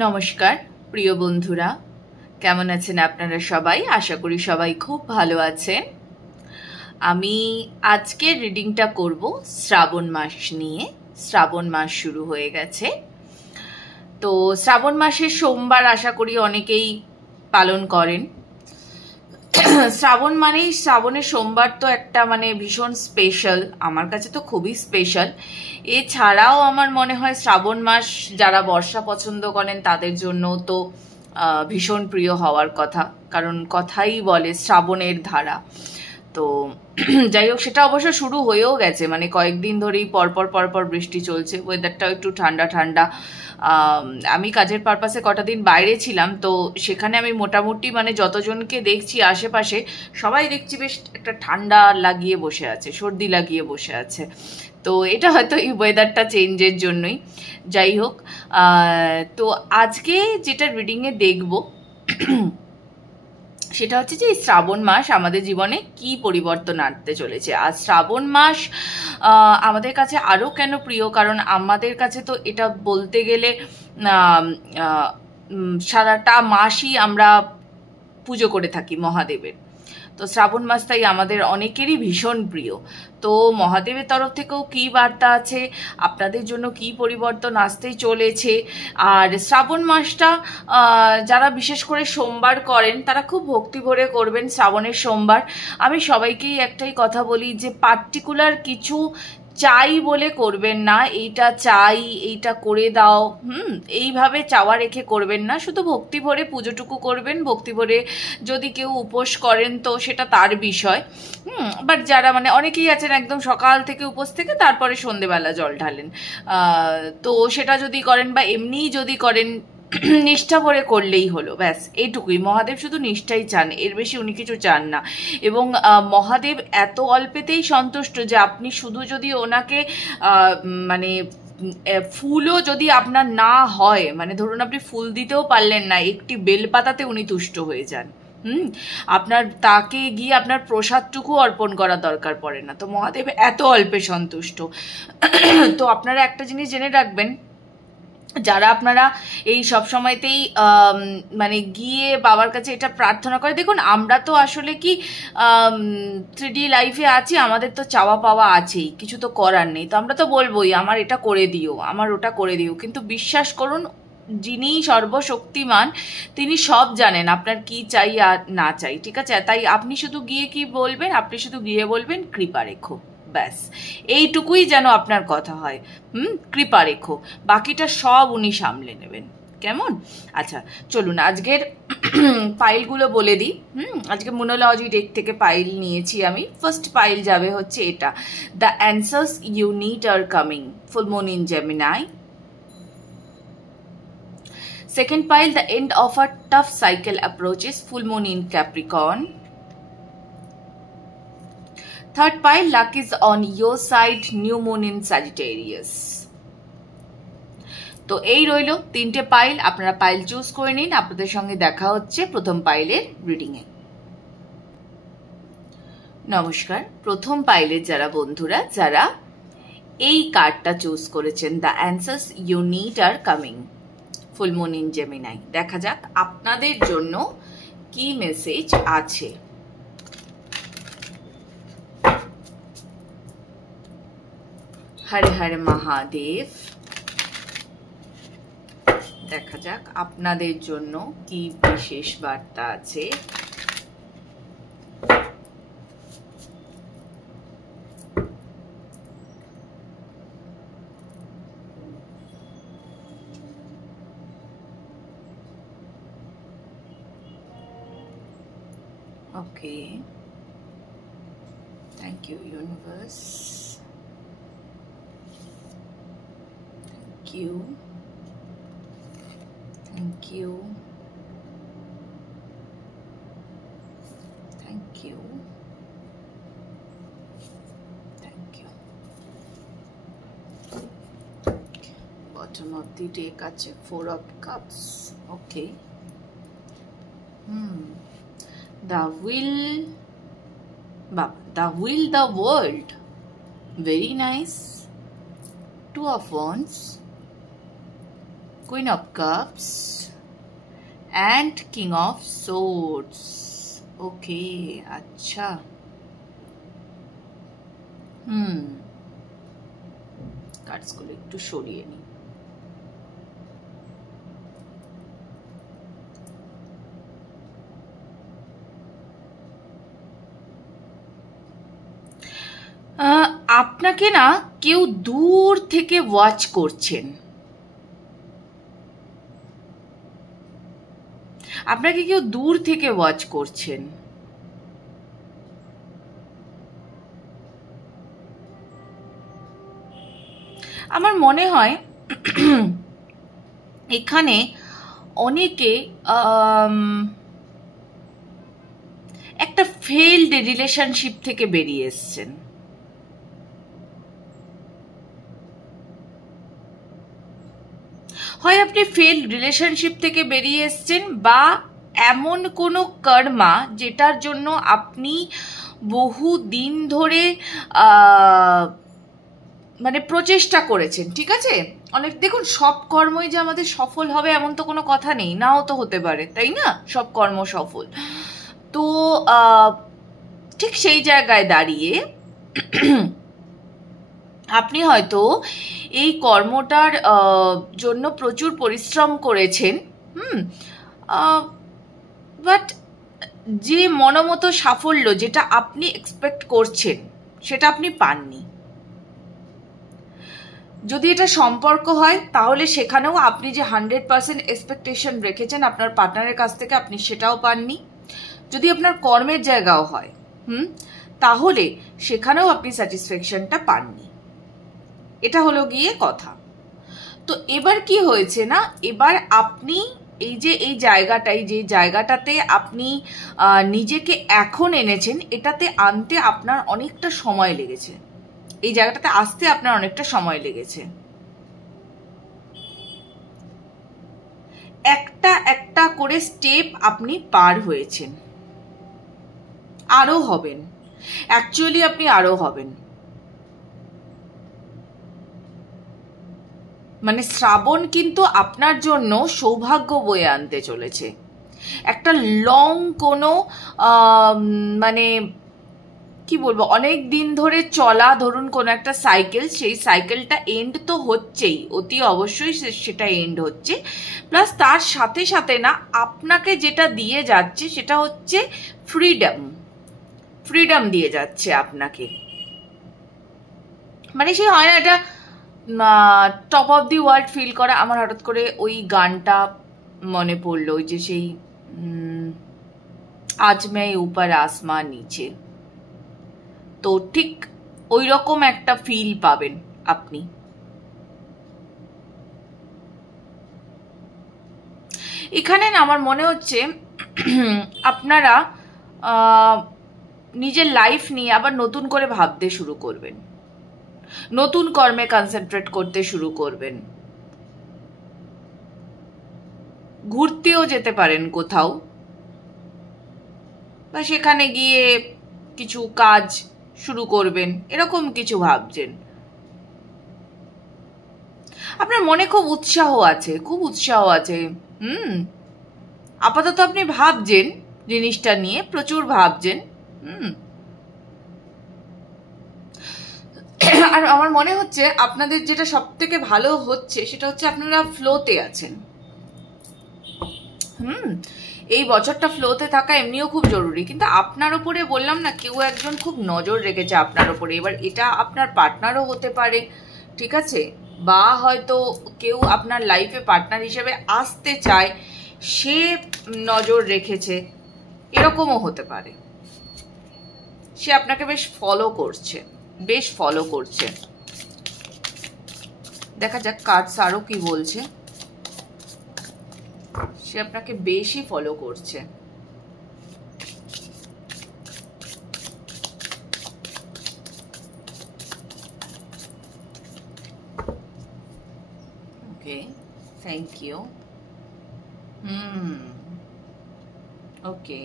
নমস্কার প্রিয় বন্ধুরা, কেমন আছেন আপনারা সবাই? আশা করি সবাই খুব ভালো আছেন। আমি আজকের রিডিংটা করব শ্রাবণ মাস নিয়ে। শ্রাবণ মাস শুরু হয়ে গেছে, তো শ্রাবণ মাসের সোমবার আশা করি অনেকেই পালন করেন। শ্রাবণ মানেই শ্রাবণের সোমবার তো একটা ভীষণ স্পেশাল, আমার কাছে তো খুবই স্পেশাল। এছাড়াও আমার মনে হয় শ্রাবণ মাস যারা বর্ষা পছন্দ করেন তাদের জন্য তো ভীষণ প্রিয় হওয়ার কথা, কারণ কথাই বলে শ্রাবণের ধারা। তো যাই হোক, সেটা অবশ্য শুরু হয়েও গেছে, কয়েকদিন ধরেই পরপর বৃষ্টি চলছে, ওয়েদারটাও একটু ঠান্ডা ঠান্ডা। আমি কাজের পারপাসে কটা দিন বাইরে ছিলাম, তো সেখানে আমি মোটামুটি যতজনকে দেখছি আশেপাশে সবাই দেখছি বেশ একটা ঠান্ডা লাগিয়ে বসে আছে, সর্দি লাগিয়ে বসে আছে। তো এটা হয়তো এই ওয়েদারটা চেঞ্জের জন্যই। যাই হোক, তো আজকে যেটা রিডিংয়ে দেখব সেটা হচ্ছে যে শ্রাবণ মাস আমাদের জীবনে কি পরিবর্তন আনতে চলেছে। আর শ্রাবণ মাস আমাদের কাছে আরও কেন প্রিয়, কারণ আমাদের কাছে তো এটা বলতে গেলে সারাটা মাসই আমরা পুজো করে থাকি মহাদেবের। তো শ্রাবণ মাস তাই আমাদের অনেকেরই ভীষণ প্রিয়। তো মহাদেবের তরফ থেকেও কী বার্তা আছে, আপনাদের জন্য কি পরিবর্তন আসতে চলেছে। আর শ্রাবণ মাসটা যারা বিশেষ করে সোমবার করেন তারা খুব ভক্তি ভরে করবেন শ্রাবণের সোমবার। আমি সবাইকেই একটাই কথা বলি যে পার্টিকুলার কিছু চাই বলে করবেন না, এইটা চাই এইটা করে দাও, এইভাবে চাওয়া রেখে করবেন না। শুধু ভক্তি ভরে পুজোটুকু করবেন। ভক্তি ভরে যদি কেউ উপোস করেন তো সেটা তার বিষয়। বাট যারা অনেকেই আছেন একদম সকাল থেকে উপোস থেকে তারপরে সন্ধেবেলা জল ঢালেন, তো সেটা যদি করেন বা এমনিই যদি করেন, নিষ্ঠা ভরে করলেই হলো, ব্যাস এইটুকুই। মহাদেব শুধু নিষ্ঠাই চান, এর বেশি উনি কিছু চান না। এবং মহাদেব এত অল্পেতেই সন্তুষ্ট যে আপনি শুধু যদি ওনাকে ফুলও যদি আপনার না হয়, ধরুন আপনি ফুল দিতেও পারলেন না, একটি বেলপাতাতে উনি তুষ্ট হয়ে যান। আপনার তাকে গিয়ে আপনার প্রসাদটুকু অর্পণ করা দরকার পড়ে না। তো মহাদেব এত অল্পে সন্তুষ্ট। তো আপনারা একটা জিনিস জেনে রাখবেন, যারা আপনারা এই সব সময়তেই গিয়ে বাবার কাছে এটা প্রার্থনা করে, দেখুন আমরা তো আসলে কি 3D লাইফে আছি, আমাদের তো চাওয়া পাওয়া আছেই, কিছু তো করার নেই। তো আমরা তো বলবোই আমার এটা করে দিও, আমার ওটা করে দিও, কিন্তু বিশ্বাস করুন যিনি সর্বশক্তিমান তিনি সব জানেন আপনার কি চাই আর না চাই, ঠিক আছে? তাই আপনি শুধু গিয়ে কি বলবেন, আপনি শুধু গিয়ে বলবেন কৃপা রেখো, ব্যাস এইটুকুই যেন আপনার কথা হয়। কৃপা রেখো, বাকিটা সব উনি সামলে নেবেন, কেমন? আচ্ছা চলুন আজকের পাইলগুলো বলে দিই। আজকে মোনোলজি ডেক থেকে পাইল নিয়েছি আমি। ফার্স্ট পাইল যাবে হচ্ছে এটা, the answers you need are coming, full moon in Gemini. Second pile, the end of a tough cycle approaches, full moon in Capricorn. Third pile, luck is on your side, new moon in Sagittarius. তো এই রইল তিনটে pile, আপনারা pile choose করে নিন। আপনাদের সঙ্গে দেখা হচ্ছে প্রথম পাইলের রিডিংয়ে। নমস্কার। প্রথম পাইলের যারা বন্ধুরা যারা এই কার্ডটা চুজ করেছেন, the answers you need are coming, full moon in Gemini, দেখা যাক আপনাদের জন্য কি মেসেজ আছে। হরে হরে মহাদেব। দেখা যাক আপনাদের জন্য কি বিশেষ বার্তা আছে। Okay, thank you universe, thank you, thank you, thank you, thank you. Bottom of the deck আছে 4 of cups. Okay. The will, the world, very nice. 2 of Wands, queen of cups and king of swords. Okay, আচ্ছা, কার্ডসগুলো একটু সরিয়ে নিই। আপনাকে না কেউ দূর থেকে ওয়াচ করছেন, আপনাকে কেউ দূর থেকে ওয়াচ করছেন। আমার মনে হয় এখানে অনেকে একটা ফেইলড রিলেশনশিপ থেকে বেরিয়ে এসছেন। হয় আপনি ফেইলড রিলেশনশিপ থেকে বেরিয়ে এসছেন, বা এমন কোনো কর্মা যেটার জন্য আপনি বহু দিন ধরে মানে প্রচেষ্টা করেছেন, ঠিক আছে? অনেক, দেখুন, সব কর্মই যে আমাদের সফল হবে এমন তো কোনো কথা নেই, নাও তো হতে পারে, তাই না? সব কর্ম সফল তো ঠিক সেই জায়গায় দাঁড়িয়ে আপনি হয়তো এই কর্মটার জন্য প্রচুর পরিশ্রম করেছেন, বাট যে মনোমতো সাফল্য যেটা আপনি এক্সপেক্ট করছেন সেটা আপনি পাননি। যদি এটা সম্পর্ক হয় তাহলে সেখানেও আপনি যে 100% এক্সপেকটেশন রেখেছেন আপনার পার্টনারের কাছ থেকে, আপনি সেটাও পাননি। যদি আপনার কর্মের জায়গাও হয় তাহলে সেখানেও আপনি স্যাটিসফ্যাকশনটা পাননি। এটা হলো গিয়ে কথা। তো এবার কি হয়েছে না, এবার আপনি এই যে এই জায়গাটাই, যে জায়গাটাতে আপনি নিজেকে এখন এনেছেন, এটাতে আনতে আপনার অনেকটা সময় লেগেছে, এই জায়গাটাতে আসতে আপনার অনেকটা সময় লেগেছে। একটা একটা করে স্টেপ আপনি পার হয়েছেন, আরো হবেন, অ্যাকচুয়ালি আপনি আরো হবেন। মানে শ্রাবণ কিন্তু আপনার জন্য সৌভাগ্য বয়ে আনতে চলেছে। একটা লং কোনো মানে কি বলবো, অনেক দিন ধরে চলা ধরুন কোনো একটা সাইকেল, সেই সাইকেলটা এন্ড তো হচ্ছেই, অতি অবশ্যই সেটা এন্ড হচ্ছে, প্লাস তার সাথে সাথে না আপনাকে যেটা দিয়ে যাচ্ছে সেটা হচ্ছে ফ্রিডম দিয়ে যাচ্ছে আপনাকে। মানে সে হয় না এটা top of the world feel করা। আমার হঠাৎ করে ওই গানটা মনে পড়লো, ওই যে সেই আজ মে উপর আসমান নিচে, তো ঠিক ওই রকম একটা ফিল পাবেন আপনি। এখানে না আমার মনে হচ্ছে আপনারা নিজের লাইফ নিয়ে আবার নতুন করে ভাবতে শুরু করবেন, নতুন কর্মে কনসেন্ট্রেট করতে শুরু করবেন, ঘুরতেও যেতে পারেন কোথাও, বা সেখানে গিয়ে কিছু কাজ শুরু করবেন, এরকম কিছু ভাবছেন। আপনার মনে খুব উৎসাহ আছে, খুব উৎসাহ আছে। আপাতত আপনি ভাবছেন জিনিসটা নিয়ে, প্রচুর ভাবছেন। আর আমার মনে হচ্ছে আপনাদের যেটা সব থেকে ভালো হচ্ছে সেটা হচ্ছে আপনারা ফ্লোতে আছেন। এই বছরটা ফ্লোতে থাকা এমনিও খুব জরুরি, কিন্তু আপনার উপরে বললাম না, কেউ একজন খুব নজর রেখেছে আপনার উপরে। এবার এটা আপনার পার্টনারও হতে পারে, ঠিক আছে, বা হয়তো কেউ আপনার লাইফে পার্টনার হিসেবে আসতে চায়, সে নজর রেখেছে, এরকমও হতে পারে। সে আপনাকে বেশ ফলো করছে, বেশ ফলো করছে। দেখা যাক কার্ডস আরো কি বলছে। সে আপনাকে বেশি ফলো করছে। Okay, thank you. Okay,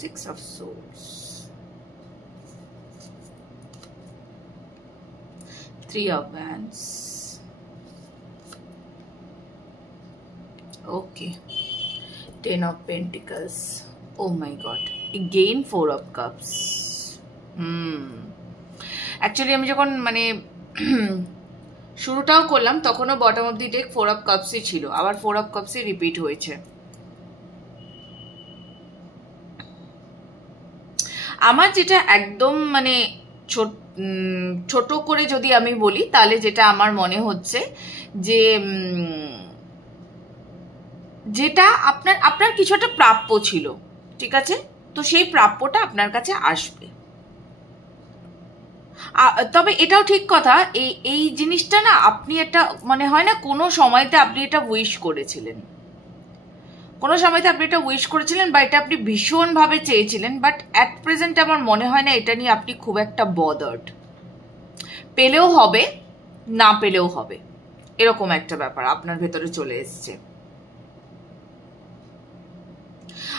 Six of Swords, Three of Wands, okay, Ten of Pentacles, oh my god, again Four of Cups. Actually আমি যখন মানে শুরুটাও করলাম তখনও bottom of the deck four of কাপসই ছিল, আবার ফোর অফ কাপসই রিপিট হয়েছে। আমার যেটা একদম মানে ছোট করে যদি আমি বলি তাহলে যেটা আমার মনে হচ্ছে যে যেটা আপনার কিছু একটা প্রাপ্য ছিল, ঠিক আছে, তো সেই প্রাপ্যটা আপনার কাছে আসবে। তবে এটাও ঠিক কথা, এই জিনিসটা না আপনি একটা মানে হয় না কোনো সময়তে আপনি এটা উইশ করেছিলেন, কোনো সময়তে আপনি এটা উইশ করেছিলেন বা এটা আপনি ভীষণভাবে চেয়েছিলেন, বাট অ্যাট প্রেজেন্ট আমার মনে হয় না এটা নিয়ে আপনি খুব একটা বদার্ড। পেলেও হবে, না পেলেও হবে, এরকম একটা ব্যাপার আপনার ভেতরে চলে এসছে।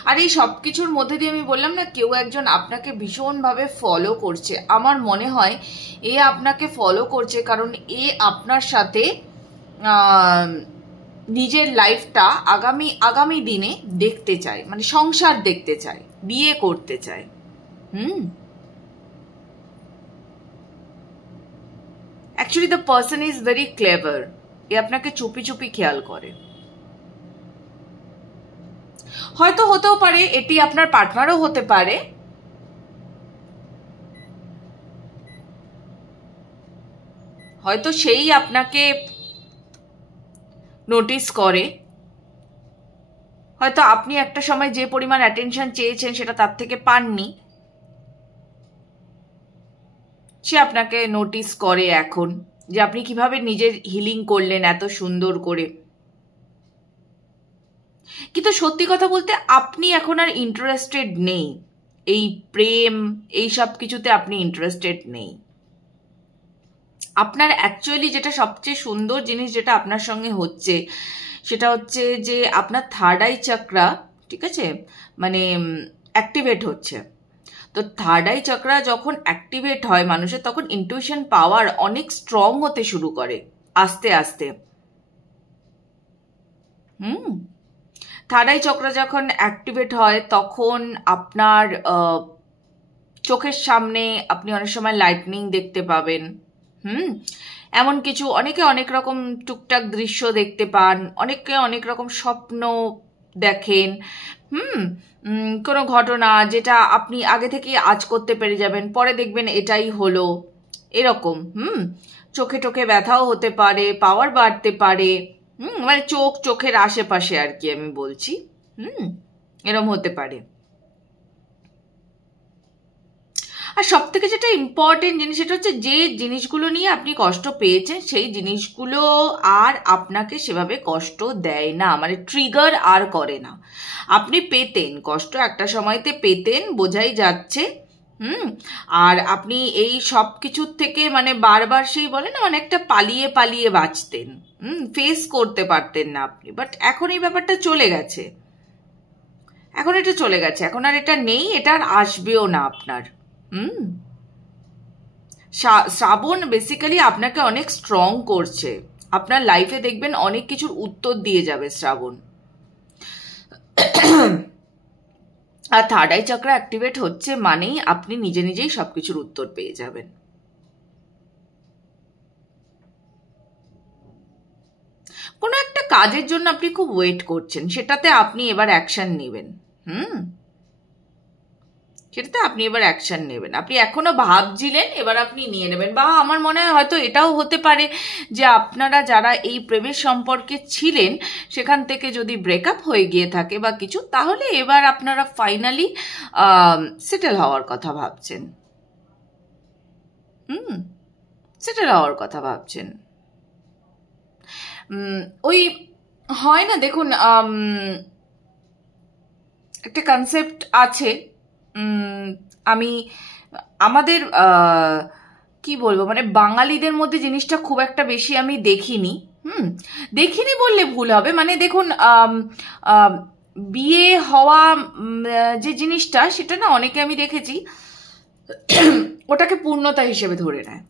আর এই সব কিছুর মধ্যে দিয়ে আমি বললাম না কেউ একজন আপনাকে ভীষণভাবে ফলো করছে, আমার মনে হয় এ আপনাকে ফলো করছে কারণ এ আপনার সাথে নিজের লাইফটা আগামী দিনে দেখতে চায়, মানে সংসার দেখতে চায়, বিয়ে করতে চায়। Actually the person is very clever, এ আপনাকে চুপি চুপি খেয়াল করে। হয়তো হতেও পারে এটি আপনার পার্টনারও হতে পারে, হয়তো সেই আপনাকে নোটিস করে, হয়তো আপনি একটা সময় যে পরিমাণ অ্যাটেনশন চেয়েছেন সেটা তার থেকে পাননি, সে আপনাকে নোটিস করে এখন যে আপনি কিভাবে নিজের হিলিং করলেন এত সুন্দর করে। কিন্তু সত্যি কথা বলতে আপনি এখন আর ইন্টারেস্টেড নেই, এই প্রেম এই সব কিছুতে আপনি ইন্টারেস্টেড নেই। আপনার অ্যাকচুয়ালি যেটা সবচেয়ে সুন্দর জিনিস যেটা আপনার সঙ্গে হচ্ছে সেটা হচ্ছে যে আপনার থার্ড আই চক্রা, ঠিক আছে, মানে অ্যাক্টিভেট হচ্ছে। তো থার্ড আই চক্রা যখন অ্যাক্টিভেট হয় মানুষের তখন ইনটিউশন পাওয়ার অনেক স্ট্রং হতে শুরু করে আস্তে আস্তে। থার্ড আই চক্রা যখন অ্যাক্টিভেট হয় তখন আপনার চোখের সামনে আপনি অনেক সময় লাইটনিং দেখতে পাবেন। এমন কিছু অনেকে অনেক রকম টুকটাক দৃশ্য দেখতে পান, অনেকে অনেক রকম স্বপ্ন দেখেন। কোনো ঘটনা যেটা আপনি আগে থেকে আজ করতে পেরে যাবেন, পরে দেখবেন এটাই হলো, এরকম। চোখে টোখে ব্যথাও হতে পারে, পাওয়ার বাড়তে পারে, মানে চোখের আশেপাশে আর কি আমি বলছি, এরকম হতে পারে। আর সব থেকে যেটা ইম্পর্টেন্ট জিনিস সেটা হচ্ছে যে জিনিসগুলো নিয়ে আপনি কষ্ট পেয়েছেন সেই জিনিসগুলো আর আপনাকে সেভাবে কষ্ট দেয় না, মানে ট্রিগার আর করে না। আপনি পেতেন কষ্ট, একটা সময়তে পেতেন, বোঝাই যাচ্ছে। আর আপনি এই সব কিছুর থেকে মানে বারবার সেই বলে না মানে একটা পালিয়ে পালিয়ে বাঁচতেন, ফেস করতে পারতেন না আপনি। বাট এখন এই ব্যাপারটা চলে গেছে, এখন এটা চলে গেছে, এখন আর এটা নেই, এটা আর আসবেও না আপনার। শ্রাবণ বেসিক্যালি আপনাকে অনেক স্ট্রং করছে, আপনার লাইফে দেখবেন অনেক কিছুর উত্তর দিয়ে যাবে শ্রাবণ। আর থার্ড আই চক্র অ্যাক্টিভেট হচ্ছে মানেই আপনি নিজে নিজেই সবকিছুর উত্তর পেয়ে যাবেন। কোনো একটা কাজের জন্য আপনি খুব ওয়েট করছেন, সেটাতে আপনি এবার অ্যাকশন নেবেন। সেটাতে আপনি এবার অ্যাকশন নেবেন। আপনি এখনো ভাবছিলেন, এবার আপনি নিয়ে নেবেন। বা আমার মনে হয় হয়তো এটাও হতে পারে যে আপনারা যারা এই প্রেমের সম্পর্কে ছিলেন সেখান থেকে যদি ব্রেকআপ হয়ে গিয়ে থাকে বা কিছু, তাহলে এবার আপনারা ফাইনালি সেটেল হওয়ার কথা ভাবছেন। সেটেল হওয়ার কথা ভাবছেন। ওই হয় না, দেখুন একটা কনসেপ্ট আছে, আমি আমাদের কি বলবো মানে বাঙালিদের মধ্যে জিনিসটা খুব একটা বেশি আমি দেখিনি বললে ভুল হবে। মানে দেখুন বিয়ে হওয়া যে জিনিসটা, সেটা না অনেকে আমি দেখেছি ওটাকে পূর্ণতা হিসেবে ধরে নেয়।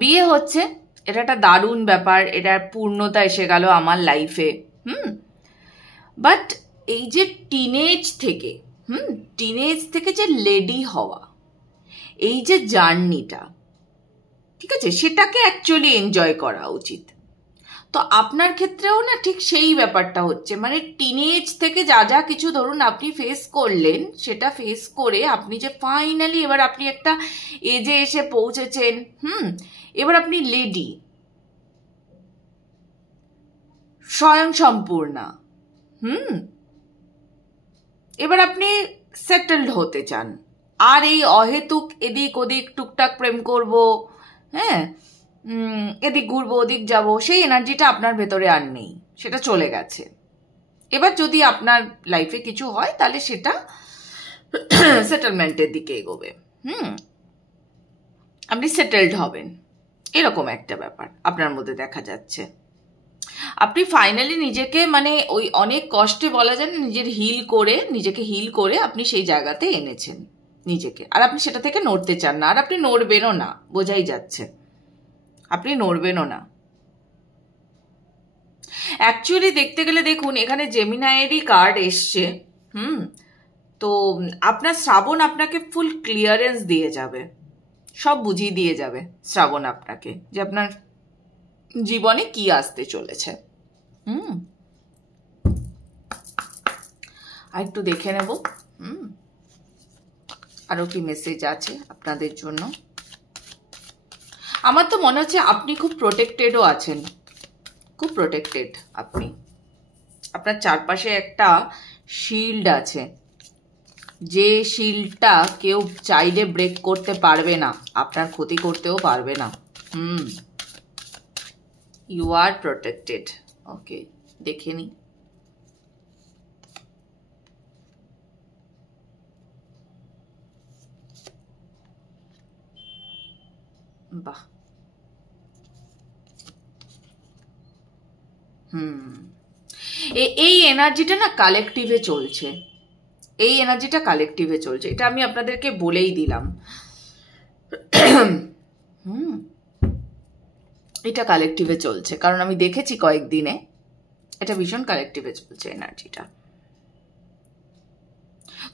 বিয়ে হচ্ছে, এটা একটা দারুণ ব্যাপার, এটার পূর্ণতা এসে গেল আমার লাইফে। বাট এই যে টিনেজ থেকে যে লেডি হওয়া, এই যে জার্নিটা, ঠিক আছে, সেটাকে অ্যাকচুয়ালি এনজয় করা উচিত। তো আপনার ক্ষেত্রেও না ঠিক সেই ব্যাপারটা হচ্ছে, মানে টিনেজ থেকে যা যা কিছু ধরুন আপনি ফেস করলেন, সেটা ফেস করে আপনি যে ফাইনালি এবার আপনি একটা এজে এসে পৌঁছেছেন, এবার আপনি লেডি, স্বয়ংসম্পূর্ণা, এবার আপনি সেটেলড হতে চান। আর এই অহেতুক এদিক ওদিক টুকটাক প্রেম করব, এদিক ঘুরবো ওদিক যাব, সেই এনার্জিটা আপনার ভেতরে আর নেই, সেটা চলে গেছে। এবার যদি আপনার লাইফে কিছু হয় তাহলে সেটা সেটেলমেন্টের দিকে এগোবে, আপনি সেটেলড হবেন, এরকম একটা ব্যাপার আপনার মধ্যে দেখা যাচ্ছে। আপনি ফাইনালি নিজেকে, মানে ওই অনেক কষ্টে বলা যায় না, নিজেকে হিল করে আপনি সেই জায়গাতে এনেছেন নিজেকে, আর আপনি সেটা থেকে নড়তে চান না, আর আপনি নড়বেনও না, বোঝাই যাচ্ছে আপনি নড়বেনও না। অ্যাকচুয়ালি দেখতে গেলে দেখুন, এখানে জেমিনাইয়েরই কার্ড এসছে। তো আপনার শ্রাবণ আপনাকে ফুল ক্লিয়ারেন্স দিয়ে যাবে, সব বুঝিয়ে দিয়ে যাবে শ্রাবণ আপনাকে, যে আপনার জীবনে কি আসতে চলেছে। আর একটু দেখে নেব আরো কি মেসেজ আছে আপনাদের জন্য। আমার তো মনে হচ্ছে আপনি খুব প্রোটেক্টেডও আছেন, খুব প্রোটেক্টেড আপনি। আপনার চারপাশে একটা শিল্ড আছে, যে শিল্ডটা কেউ চাইলে ব্রেক করতে পারবে না, আপনার ক্ষতি করতেও পারবে না। You R protected. ওকে, দেখে নি। বাহ, এই এনার্জিটা না কালেকটিভে চলছে, এই এনার্জিটা কালেকটিভে চলছে, এটা আমি আপনাদেরকে বলেই দিলাম। এটা কালেকটিভে চলছে, কারণ আমি দেখেছি কয়েকদিনে এটা ভীষণ কালেকটিভে চলছে এনার্জিটা।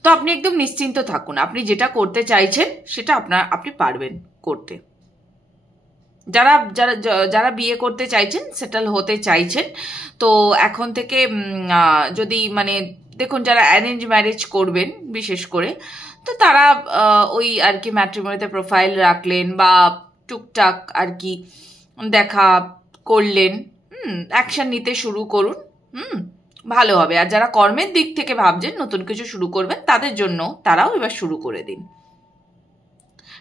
তো আপনি একদম নিশ্চিন্ত থাকুন, আপনি যেটা করতে চাইছেন সেটা আপনি পারবেন করতে। যারা যারা যারা বিয়ে করতে চাইছেন, সেটেল হতে চাইছেন, তো এখন থেকে যদি মানে দেখুন, যারা অ্যারেঞ্জ ম্যারেজ করবেন বিশেষ করে, তো তারা ওই আর কি ম্যাট্রিমনিতে প্রোফাইল রাখলেন বা টুকটাক আর কি দেখা করলেন, অ্যাকশন নিতে শুরু করুন, ভালো হবে। আর যারা কর্মের দিক থেকে ভাবছেন নতুন কিছু শুরু করবেন, তাদের জন্য তারাও এবার শুরু করে দিন।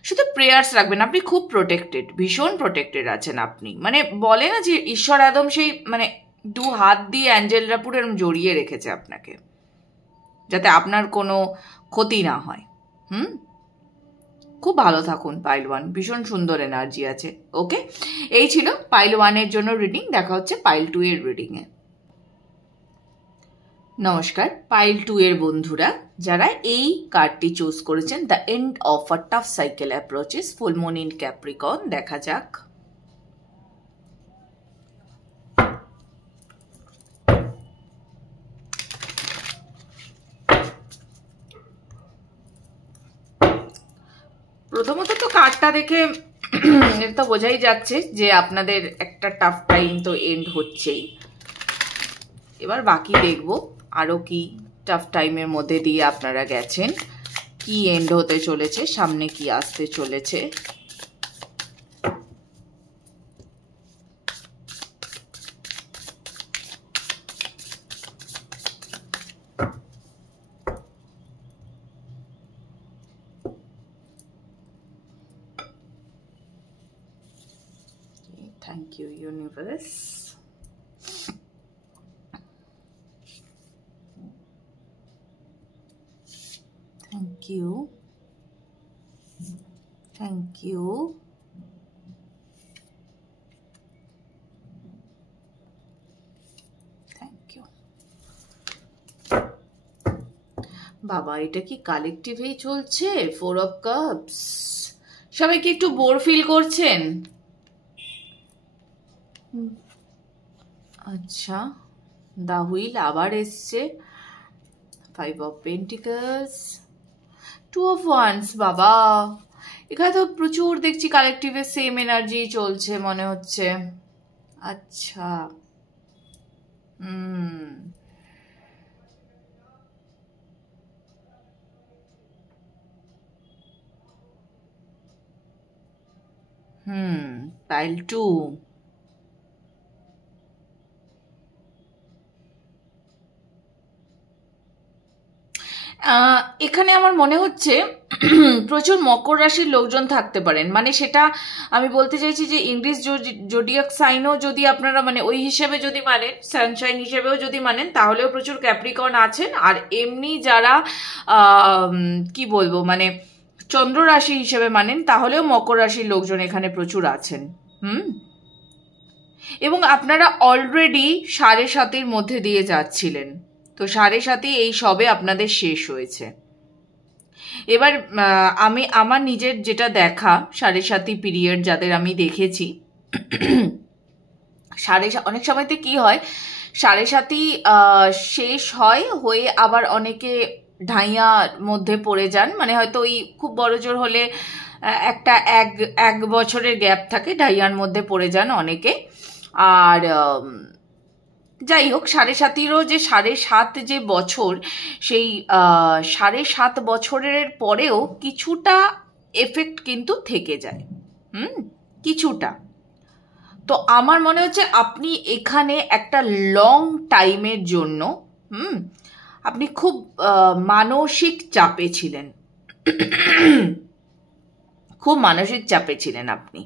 শুধু প্রেয়ার্স রাখবেন, আপনি খুব প্রোটেক্টেড, ভীষণ প্রোটেক্টেড আছেন আপনি। মানে বলে না যে ঈশ্বর একদম সেই মানে দু হাত দিয়ে অ্যাঞ্জেলরা পুরো এরকম জড়িয়ে রেখেছে আপনাকে, যাতে আপনার কোনো ক্ষতি না হয়। খুব ভালো থাকুন পাইল 1, ভীষণ সুন্দর এনার্জি আছে। ওকে, এই ছিল পাইল 1-এর জন্য রিডিং। দেখা হচ্ছে পাইল 2 এর রিডিংয়ে। নমস্কার পাইল 2 এর বন্ধুরা, যারা এই কার্ডটি চুজ করেছেন, the end of a tough cycle approaches, full moon in Capricorn. দেখা যাক। প্রথমত তো কার্ডটা দেখে তো বোঝাই যাচ্ছে যে আপনাদের একটা টাফ টাইম তো এন্ড হচ্ছেই। এবার বাকি দেখব আরো কি টাফ টাইমের মধ্যে দিয়ে আপনারা গেছেন, কি এন্ড হতে চলেছে, সামনে কি আসতে চলেছে। Thank you, universe. Thank you. Thank you. Thank you. বাবা, এটা কি কালেকটিভেই চলছে? 4 of Cups। সবাই কি একটু বোর ফিল করছেন? আচ্ছা, দা হুইল আবার এসছে, 5 of Pentacles, 2 of Wands। বাবা, এখানে তো প্রচুর দেখছি কালেকটিভের সেম এনার্জি চলছে মনে হচ্ছে। আচ্ছা, হুম পাইল 2। এখানে আমার মনে হচ্ছে প্রচুর মকর রাশির লোকজন থাকতে পারেন, মানে সেটা আমি বলতে চাইছি যে ইংলিশ জোডিয়াক সাইনও যদি আপনারা মানে ওই হিসেবে যদি মানেন, সানশাইন হিসেবেও যদি মানেন, তাহলেও প্রচুর ক্যাপ্রিকর্ন আছেন। আর এমনি যারা কি বলবো মানে চন্দ্র রাশি হিসেবে মানেন, তাহলেও মকর রাশির লোকজন এখানে প্রচুর আছেন। এবং আপনারা অলরেডি 7.5-এর মধ্যে দিয়ে যাচ্ছিলেন, তো 7.5 এই সবে আপনাদের শেষ হয়েছে। এবার আমি আমার নিজের যেটা দেখা 7.5 পিরিয়ড যাদের আমি দেখেছি, অনেক সময়তে কি হয় 7.5 শেষ হয়, হয়ে আবার অনেকে ঢাইয়ার মধ্যে পড়ে যান, মানে হয়তো ওই খুব বড় জোর হলে একটা এক বছরের গ্যাপ থাকে, ঢাইয়ার মধ্যে পড়ে যান অনেকে। আর যাই হোক, 7.5-এরও যে 7.5 যে বছর, সেই 7.5 বছরের পরেও কিছুটা এফেক্ট কিন্তু থেকে যায়, কিছুটা। তো আমার মনে হচ্ছে আপনি এখানে একটা লং টাইমের জন্য আপনি খুব মানসিক চাপে ছিলেন, খুব মানসিক চাপে ছিলেন আপনি।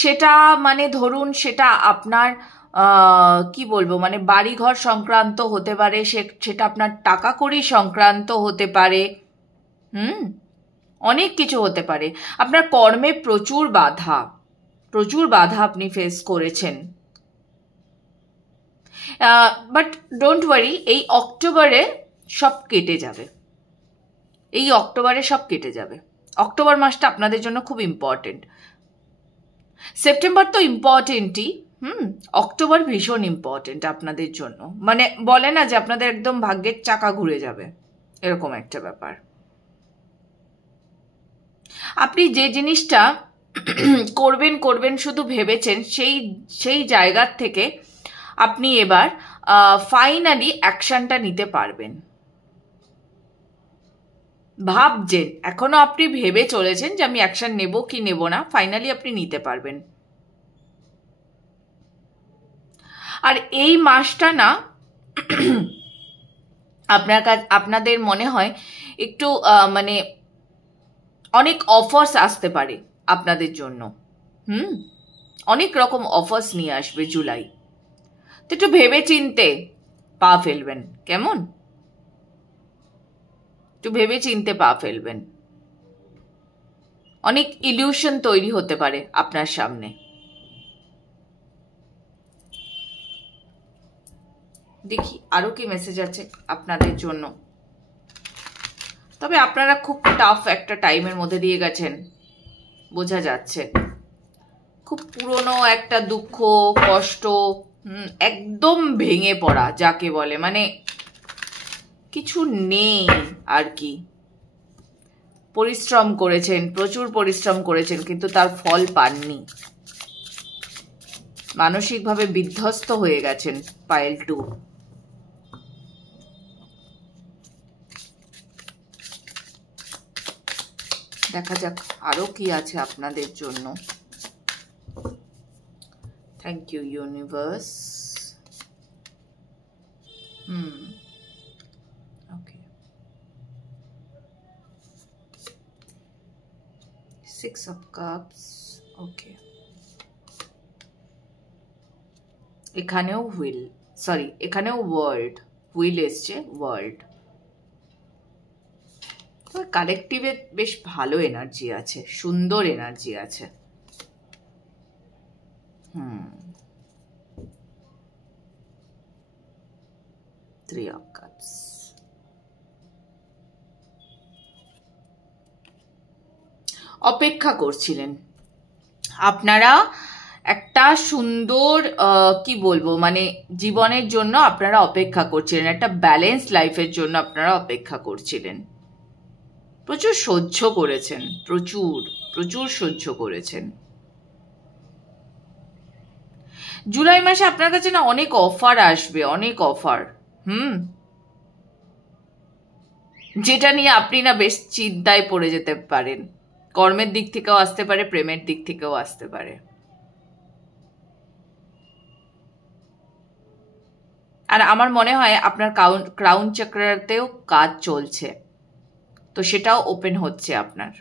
সেটা মানে ধরুন সেটা আপনার কি বলবো মানে বাড়িঘর সংক্রান্ত হতে পারে, সেটা আপনার টাকা কড়ি সংক্রান্ত হতে পারে, অনেক কিছু হতে পারে। আপনার কর্মে প্রচুর বাধা আপনি ফেস করেছেন। বাট ডোন্ট ওয়ারি, এই অক্টোবরে সব কেটে যাবে, অক্টোবর মাসটা আপনাদের জন্য খুব ইম্পর্টেন্ট। সেপ্টেম্বর তো ইম্পর্টেন্টই, অক্টোবর ভীষণ ইম্পর্টেন্ট আপনাদের জন্য। মানে বলে না যে আপনাদের একদম ভাগ্যের চাকা ঘুরে যাবে, এরকম একটা ব্যাপার। আপনি যে জিনিসটা করবেন শুধু ভেবেছেন, সেই জায়গার থেকে আপনি এবার ফাইনালি অ্যাকশনটা নিতে পারবেন। ভাবছেন, এখনো আপনি ভেবে চলেছেন যে আমি অ্যাকশন নেব কি নেব না, ফাইনালি আপনি নিতে পারবেন। আর এই মাসটা না আপনাদের মনে হয় একটু মানে অনেক অফার্স আসতে পারে আপনাদের জন্য, অনেক রকম অফার্স নিয়ে আসবে জুলাই। তো একটু ভেবে চিনতে পা ফেলবেন, কেমন? একটু ভেবে চিনতে পা ফেলবেন। অনেক ইলিউশন তৈরি হতে পারে আপনার সামনে। দেখি আরো কি মেসেজ আছে আপনাদের জন্য। তবে আপনারা খুব টাফ একটা টাইমের মধ্যে দিয়ে গেছেন, বোঝা যাচ্ছে। খুব পুরনো একটা দুঃখ, কষ্ট, একদম ভেঙে পড়া যাকে বলে, মানে কিছু নেই আর কি। পরিশ্রম করেছেন, প্রচুর পরিশ্রম করেছেন, কিন্তু তার ফল পাননি। মানসিকভাবে বিধ্বস্ত হয়ে গেছেন, পাইল 2। দেখা যাক আরো কি আছে আপনাদের জন্য। Thank you universe. Okay, 6 of Cups। Okay, এখানেও হুইল, সরি এখানেও ওয়ার্ল্ড, হুইল এসছে, ওয়ার্ল্ড। কালেকটিভে বেশ ভালো এনার্জি আছে, সুন্দর এনার্জি আছে। 3 of Cups। অপেক্ষা করছিলেন আপনারা একটা সুন্দর কি বলবো মানে জীবনের জন্য আপনারা অপেক্ষা করছিলেন, একটা ব্যালেন্স লাইফের জন্য আপনারা অপেক্ষা করছিলেন। প্রচুর সহ্য করেছেন, প্রচুর প্রচুর সহ্য করেছেন। জুলাই মাসে আপনার কাছে না অনেক অফার আসবে, অনেক অফার। যেটা নিয়ে আপনি না বেশ চিন্তায় পড়ে যেতে পারেন। কর্মের দিক থেকেও আসতে পারে, প্রেমের দিক থেকেও আসতে পারে। আর আমার মনে হয় আপনার ক্রাউন চক্রাতেও কাজ চলছে, তো সেটাও ওপেন হচ্ছে আপনার।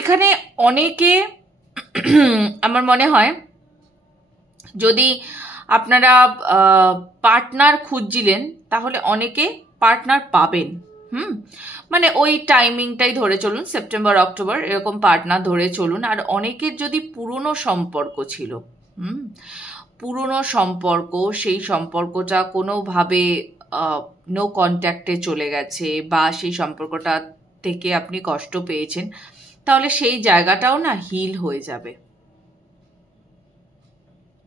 এখানে অনেকে আমার মনে হয় যদি আপনারা পার্টনার খুঁজছিলেন তাহলে অনেকে পার্টনার পাবেন। মানে ওই টাইমিংটাই ধরে চলুন, সেপ্টেম্বর অক্টোবর এরকম পার্টনার ধরে চলুন। আর অনেকের যদি পুরনো সম্পর্ক ছিল, পুরনো সম্পর্ক, সেই সম্পর্কটা কোনোভাবে নো কন্ট্যাক্টে চলে গেছে বা সেই সম্পর্কটা থেকে আপনি কষ্ট পেয়েছেন, তাহলে সেই জায়গাটাও না হিল হয়ে যাবে,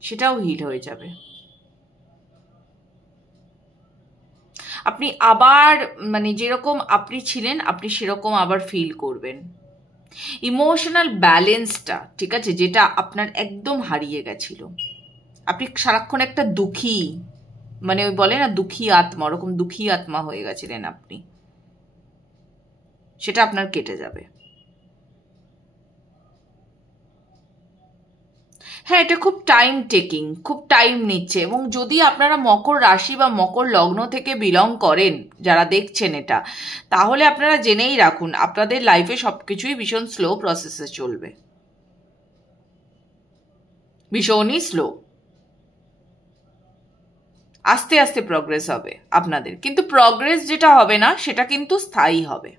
সেটাও হিল হয়ে যাবে। আপনি আবার মানে যেরকম আপনি ছিলেন আপনি সেরকম আবার ফিল করবেন। ইমোশনাল ব্যালেন্সটা, ঠিক আছে, যেটা আপনার একদম হারিয়ে গেছিল। আপনি সারাক্ষণ একটা দুঃখী, মানে ওই বলে না দুঃখী আত্মা, ওরকম দুঃখী আত্মা হয়ে গেছিলেন আপনি, সেটা আপনার কেটে যাবে। হ্যাঁ, এটা খুব টাইম টেকিং, খুব টাইম নিচ্ছে। এবং যদি আপনারা মকর রাশি বা মকর লগ্ন থেকে বিলং করেন, যারা দেখছেন এটা, তাহলে আপনারা জেনেই রাখুন আপনাদের লাইফে সবকিছুই ভীষণ স্লো প্রসেসে চলবে, ভীষণই স্লো। আস্তে আস্তে প্রগ্রেস হবে আপনাদের, কিন্তু প্রগ্রেস যেটা হবে না সেটা কিন্তু স্থায়ী হবে।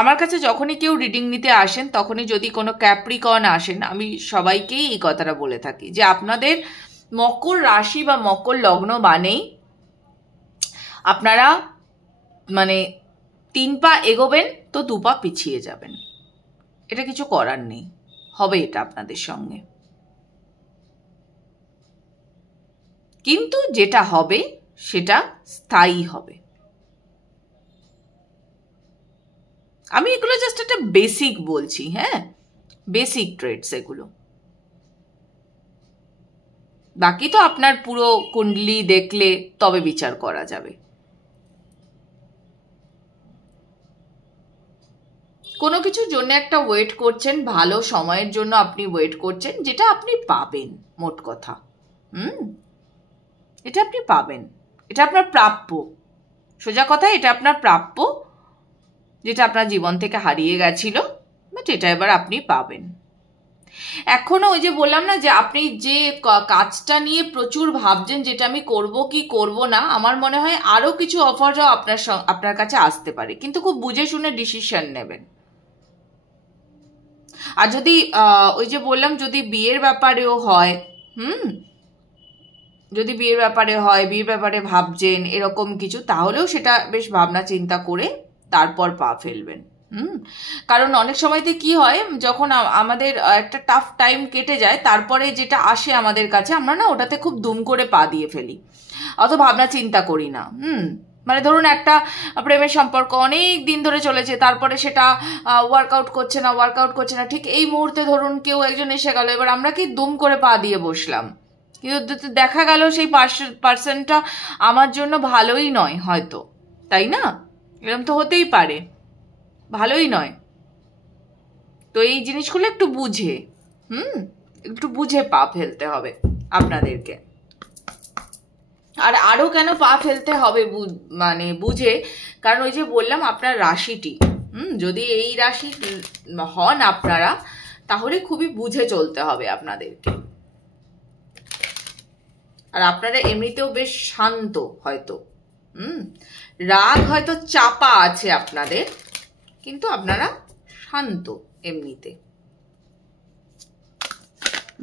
আমার কাছে যখনই কেউ রিডিং নিতে আসেন, তখনই যদি কোনো ক্যাপ্রিকর্ন আসেন, আমি সবাইকেই এই কথাটা বলে থাকি যে আপনাদের মকর রাশি বা মকর লগ্ন মানেই আপনারা মানে 3 পা এগোবেন তো 2 পা পিছিয়ে যাবেন, এটা কিছু করার নেই, হবে এটা আপনাদের সঙ্গে। কিন্তু যেটা হবে সেটা স্থায়ী হবে। আমি এগুলো জাস্ট একটা বেসিক বলছি, হ্যাঁ, বেসিক ট্রেডস এগুলো। বাকি তো আপনার পুরো কুণ্ডলি দেখলে তবে বিচার করা যাবে। কোনো কিছুর জন্য একটা ওয়েট করছেন, ভালো সময়ের জন্য আপনি ওয়েট করছেন, যেটা আপনি পাবেন, মোট কথা। এটা আপনি পাবেন, এটা আপনার প্রাপ্য, সোজা কথা এটা আপনার প্রাপ্য, যেটা আপনার জীবন থেকে হারিয়ে গেছিল, বাট এটা এবার আপনি পাবেন। এখনো ওই যে বললাম না যে আপনি যে কাজটা নিয়ে প্রচুর ভাবছেন, যেটা আমি করব কি করব না, আমার মনে হয় আরো কিছু অফারও আপনার কাছে আসতে পারে, কিন্তু খুব বুঝে শুনে ডিসিশন নেবেন। আর যদি ওই যে বললাম যদি বিয়ের ব্যাপারেও হয়, যদি বিয়ের ব্যাপারে হয়, বিয়ের ব্যাপারে ভাবছেন এরকম কিছু, তাহলেও সেটা বেশ ভাবনা চিন্তা করে তারপর পা ফেলবেন। কারণ অনেক সময়তে কি হয়, যখন আমাদের একটা টাফ টাইম কেটে যায়, তারপরে যেটা আসে আমাদের কাছে, আমরা না ওটাতে খুব দুম করে পা দিয়ে ফেলি, অত ভাবনা চিন্তা করি না। মানে ধরুন একটা প্রেমের সম্পর্ক অনেক দিন ধরে চলেছে, তারপরে সেটা ওয়ার্কআউট করছে না, ঠিক এই মুহূর্তে ধরুন কেউ একজন এসে গেল, এবার আমরা কি দুম করে পা দিয়ে বসলাম, কিন্তু দেখা গেল সেই পার্সনটা আমার জন্য ভালোই নয় হয়তো, তাই না? এরকম তো হতেই পারে, ভালোই নয়। তো এই জিনিসগুলো একটু বুঝে একটু বুঝে পা ফেলতে হবে আপনাদেরকে। আর আরো কেন পা ফেলতে হবে মানে বুঝে, কারণ ওই যে বললাম আপনার রাশিটি, যদি এই রাশি হন আপনারা, তাহলে খুবই বুঝে চলতে হবে আপনাদেরকে। আর আপনারা এমনিতেও বেশ শান্ত হয়তো, রাগ হয়তো চাপা আছে আপনাদের, কিন্তু আপনারা শান্ত এমনিতে।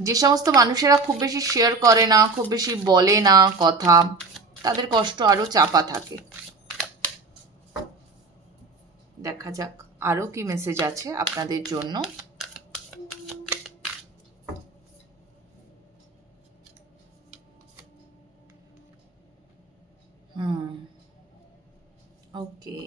যে সমস্ত মানুষেরা খুব বেশি শেয়ার করে না, খুব বেশি বলে না কথা, তাদের কষ্ট আরো চাপা থাকে। দেখা যাক আরো কি মেসেজ আছে আপনাদের জন্য। ওকে,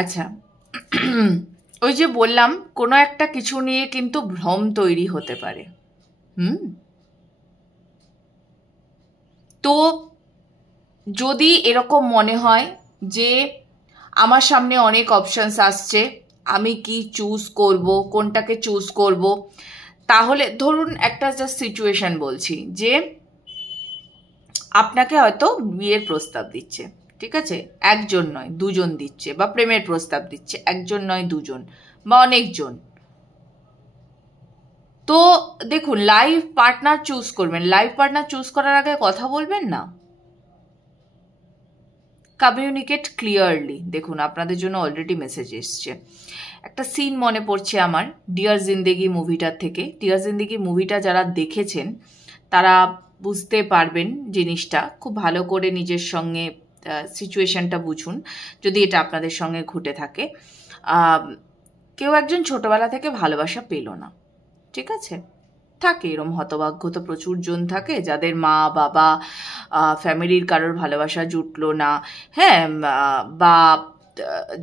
আচ্ছা ওই যে বললাম কোনো একটা কিছু নিয়ে কিন্তু ভ্রম তৈরি হতে পারে। তো যদি এরকম মনে হয় যে আমার সামনে অনেক অপশনস আসছে, আমি কি চুজ করব, কোনটাকে চুজ করব, তাহলে ধরুন একটা জাস্ট সিচুয়েশন বলছি যে আপনাকে হয়তো বিয়ের প্রস্তাব দিচ্ছে, ঠিক আছে, একজন নয় দুজন দিচ্ছে, বা প্রেমের প্রস্তাব দিচ্ছে একজন নয় দুজন বা অনেকজন। তো দেখুন, লাইফ পার্টনার চুজ করবেন, লাইফ পার্টনার চুজ করার আগে কথা বলবেন না, কমিউনিকেট ক্লিয়ারলি। দেখুন আপনাদের জন্য অলরেডি মেসেজ এসছে। একটা সিন মনে পড়ছে আমার ডিয়ার জিন্দেগি মুভিটার থেকে। ডিয়ার জিন্দেগি মুভিটা যারা দেখেছেন তারা বুঝতে পারবেন জিনিসটা, খুব ভালো করে নিজের সঙ্গে সিচুয়েশনটা বুঝুন যদি এটা আপনাদের সঙ্গে ঘটে থাকে। কেউ একজন ছোটবেলা থেকে ভালোবাসা পেল না, ঠিক আছে, থাকে এরম হতভাগ্য তো প্রচুর জন থাকে যাদের মা বাবা ফ্যামিলির কারোর ভালোবাসা জুটলো না, হ্যাঁ, বা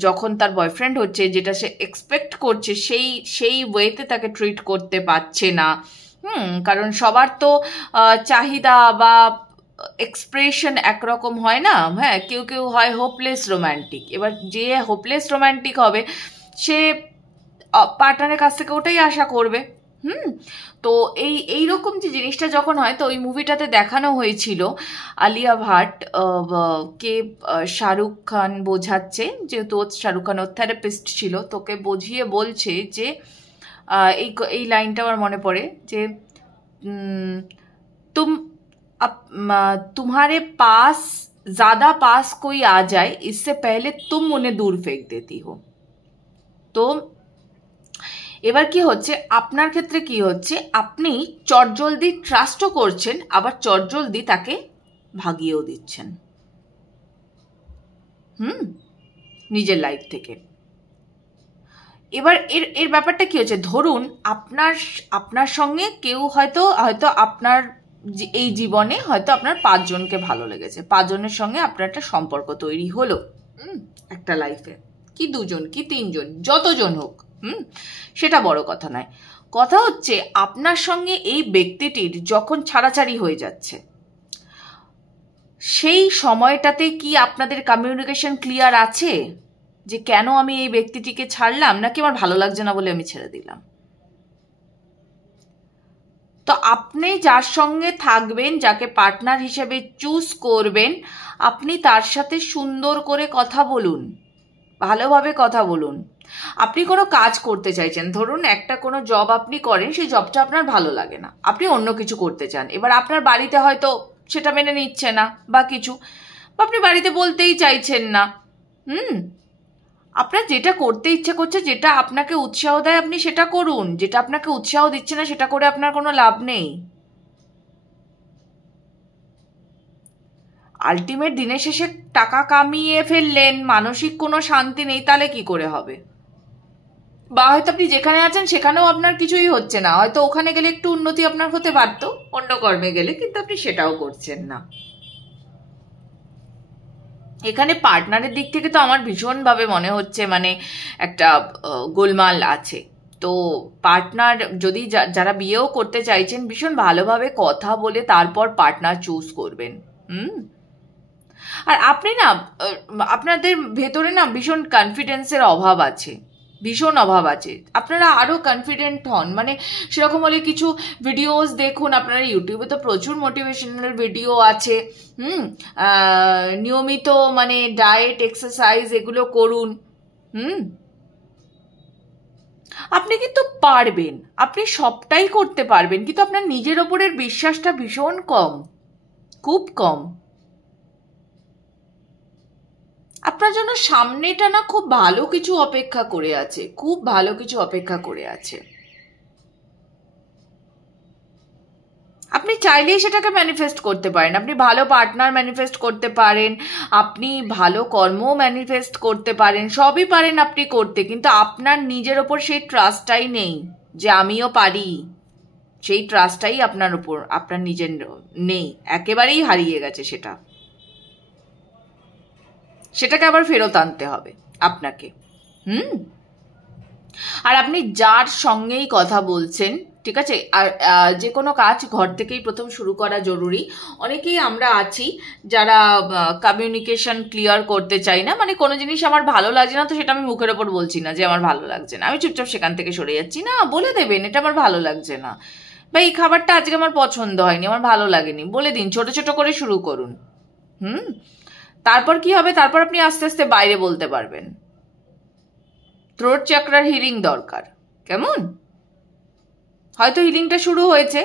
যখন তার বয়ফ্রেন্ড হচ্ছে যেটা সে এক্সপেক্ট করছে সেই ওয়েতে তাকে ট্রিট করতে পারছে না। কারণ সবার তো চাহিদা বা এক্সপ্রেশন একরকম হয় না। হ্যাঁ, কেউ কেউ হয় হোপলেস রোম্যান্টিক, এবার যে হোপলেস রোম্যান্টিক হবে সে পার্টনারের কাছ থেকে ওটাই আশা করবে। তো এইরকম যে জিনিসটা যখন হয়, তো ওই মুভিটাতে দেখানো হয়েছিল আলিয়া ভাট কে শাহরুখ খান বোঝাচ্ছে, যেহেতু শাহরুখ খান ওর থেরাপিস্ট ছিল, তোকে বুঝিয়ে বলছে যে এই লাইনটা আমার মনে পড়ে যে तुम्हारे पास ज्यादा पास कोई आ जाए इससे पहले तुम उन्हें दूर फेंक देती हो। তো এবার কি হচ্ছে আপনার ক্ষেত্রে, কি হচ্ছে আপনি চটজলদি ট্রাস্টও করছেন, আবার চটজলদি তাকে ভাগিয়েও দিচ্ছেন নিজের লাইফ থেকে। এবার এর ব্যাপারটা কি হচ্ছে, ধরুন আপনার সঙ্গে কেউ হয়তো আপনার এই জীবনে হয়তো আপনার 5 জনকে ভালো লেগেছে, 5 জনের সঙ্গে আপনার একটা সম্পর্ক তৈরি হলো একটা লাইফে, কি 2 জন কি 3 জন যতজন হোক, সেটা বড় কথা নয়। কথা হচ্ছে আপনার সঙ্গে এই ব্যক্তিটির যখন ছাড়াছাড়ি হয়ে যাচ্ছে, সেই সময়টাতে কি আপনাদের কমিউনিকেশন ক্লিয়ার আছে যে কেন আমি এই ব্যক্তিটিকে ছাড়লাম, নাকি আমার ভালো লাগছে না বলে আমি ছেড়ে দিলাম? তো আপনি যার সঙ্গে থাকবেন, যাকে পার্টনার হিসেবে চুজ করবেন, আপনি তার সাথে সুন্দর করে কথা বলুন, ভালোভাবে কথা বলুন। আপনি কোনো কাজ করতে চাইছেন, ধরুন একটা কোনো জব আপনি করেন, সেই জবটা আপনার ভালো লাগে না, আপনি অন্য কিছু করতে চান, এবার আপনার বাড়িতে হয়তো সেটা মেনে নিচ্ছে না বা কিছু, বা আপনি বাড়িতে বলতেই চাইছেন না, আপনার যেটা করতে ইচ্ছে করছে, যেটা আপনাকে উৎসাহ দেয় আপনি সেটা করুন, যেটা আপনাকে উৎসাহ দিচ্ছে না সেটা করে আপনার কোনো লাভ নেই। আলটিমেট দিনের শেষে টাকা কামিয়ে ফেললেন, মানসিক কোনো শান্তি নেই, তাহলে কি করে হবে? বা হয়তো আপনি যেখানে আছেন সেখানেও আপনার কিছুই হচ্ছে না, হয়তো ওখানে গেলে একটু উন্নতি আপনার হতে পারত অন্য কর্মে গেলে, কিন্তু আপনি সেটাও করছেন না। এখানে পার্টনারের দিক থেকে তো আমার ভীষণভাবে মনে হচ্ছে মানে একটা গোলমাল আছে। তো পার্টনার যদি যারা বিয়েও করতে চাইছেন, ভীষণ ভালোভাবে কথা বলে তারপর পার্টনার চুজ করবেন। আর আপনি না, আপনাদের ভেতরে না ভীষণ কনফিডেন্সের অভাব আছে, ভীষণ অভাব আছে। আপনারা আরো কনফিডেন্ট হন, মানে সেরকম হলে কিছু ভিডিওস দেখুন। আপনারা ইউটিউবে তো প্রচুর মোটিভেশনাল ভিডিও আছে। নিয়মিত মানে ডায়েট, এক্সারসাইজ এগুলো করুন। আপনি কিন্তু পারবেন, আপনি সবটাই করতে পারবেন, কিন্তু আপনার নিজের ওপরের বিশ্বাসটা ভীষণ কম, খুব কম। আপনার জন্য সামনেটা না খুব ভালো কিছু অপেক্ষা করে আছে, খুব ভালো কিছু অপেক্ষা করে আছে। আপনি চাইলেই সেটাকে ম্যানিফেস্ট করতে পারেন। আপনি ভালো পার্টনার ম্যানিফেস্ট করতে পারেন, আপনি ভালো কর্ম ম্যানিফেস্ট করতে পারেন, সবই পারেন আপনি করতে, কিন্তু আপনার নিজের ওপর সেই ট্রাস্টটাই নেই যে আমিও পারি। সেই ট্রাস্টটাই আপনার উপর, আপনার নিজের নেই, একেবারেই হারিয়ে গেছে সেটা। সেটাকে আবার ফেরত আনতে হবে আপনাকে। আর আপনি যার সঙ্গেই কথা বলছেন, ঠিক আছে, আর যে কোনো কাজ ঘর থেকেই প্রথম শুরু করা জরুরি। অনেকেই আমরা আছি যারা কমিউনিকেশন ক্লিয়ার করতে চাই না, মানে কোনো জিনিস আমার ভালো লাগছে না তো সেটা আমি মুখের ওপর বলছি না যে আমার ভালো লাগছে না, আমি চুপচাপ সেখান থেকে সরে যাচ্ছি। না, বলে দেবেন এটা আমার ভালো লাগছে না, বা এই খাবারটা আজকে আমার পছন্দ হয়নি, আমার ভালো লাগেনি, বলে দিন, ছোট ছোট করে শুরু করুন। তারপর কি হবে, তারপর আপনি আস্তে আস্তে বাইরে বলতে পারবেন। থ্রোট চাকরার হিলিং দরকার, কেমন? হয়তো হিলিংটা শুরু হয়েছে,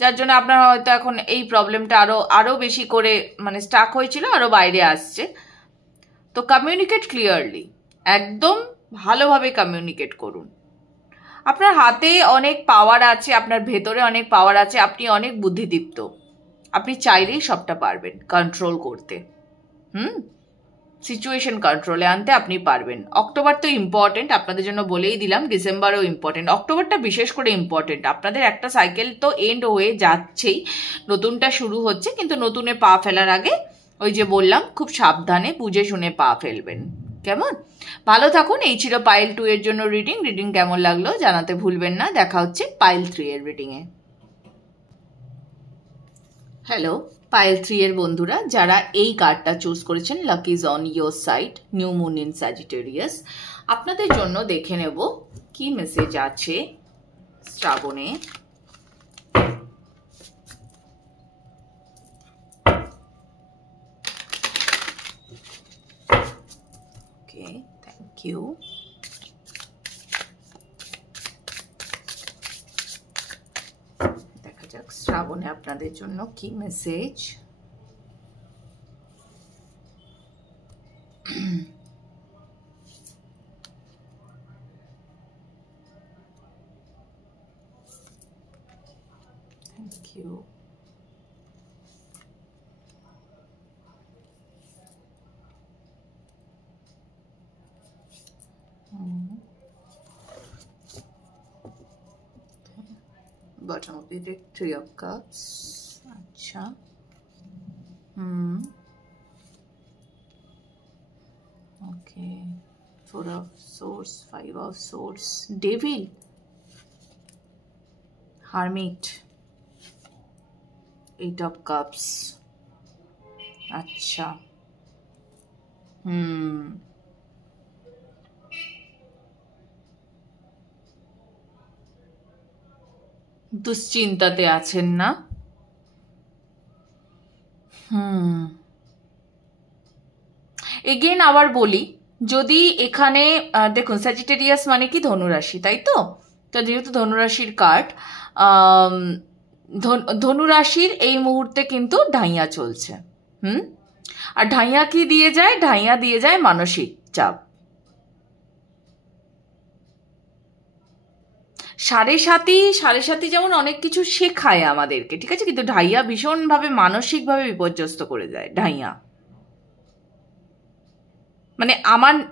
যার জন্য আপনার হয়তো এখন এই প্রবলেমটা আরো বেশি করে মানে স্টাক হয়েছিল, আরো বাইরে আসছে। তো কমিউনিকেট ক্লিয়ারলি, একদম ভালোভাবে কমিউনিকেট করুন। আপনার হাতে অনেক পাওয়ার আছে, আপনার ভেতরে অনেক পাওয়ার আছে, আপনি অনেক বুদ্ধিদীপ্ত, আপনি চাইলেই সবটা পারবেন কন্ট্রোল করতে। সিচুয়েশন কন্ট্রোলে আনতে আপনি পারবেন। অক্টোবর তো ইম্পর্টেন্ট, আপনাদের জন্য বলেই দিলাম, ডিসেম্বরও ইম্পর্টেন্ট, অক্টোবরটা বিশেষ করে ইম্পর্টেন্ট। আপনাদের একটা সাইকেল তো এন্ড হয়ে যাচ্ছেই, নতুনটা শুরু হচ্ছে, কিন্তু নতুনে পা ফেলার আগে ওই যে বললাম, খুব সাবধানে বুঝে শুনে পা ফেলবেন, কেমন? ভালো থাকুন। এই ছিল পাইল 2 এর জন্য রিডিং কেমন লাগলো জানাতে ভুলবেন না। দেখা হচ্ছে পাইল 3 এর রিডিংয়ে। হ্যালো পাইল 3 এর বন্ধুরা, যারা এই কার্ডটা চুজ করেছেন, lakh is on your side, new moon in Sagittarius, আপনাদের জন্য দেখে নেব কি মেসেজ আছে শ্রাবণে। ওকে, থ্যাংক ইউ। শ্রাবণে আপনাদের জন্য কি message. Thank you. Bottom of the deck, 3 of cups. अच्छा, okay, 4 of swords, 5 of swords, devil, hermit, 8 of cups. अच्छा, দুশ্চিন্তাতে আছেন না? এগেন আবার বলি, যদি এখানে দেখুন, স্যাজিটেরিয়াস মানে কি ধনুরাশি, তাই তো? তো যেহেতু ধনুরাশির কার্ড, ধনুরাশির এই মুহূর্তে কিন্তু ঢাইয়া চলছে। আর ঢাইয়া কি দিয়ে যায়? ঢাইয়া দিয়ে যায় মানসিক চাপ। সাড়ে সাথী যেমন অনেক কিছু শেখায় আমাদেরকে, ঠিক আছে, কিন্তু ঢাইয়া ভীষণভাবে মানসিকভাবে বিপর্যস্ত করে যায়। ঢাইয়া মানে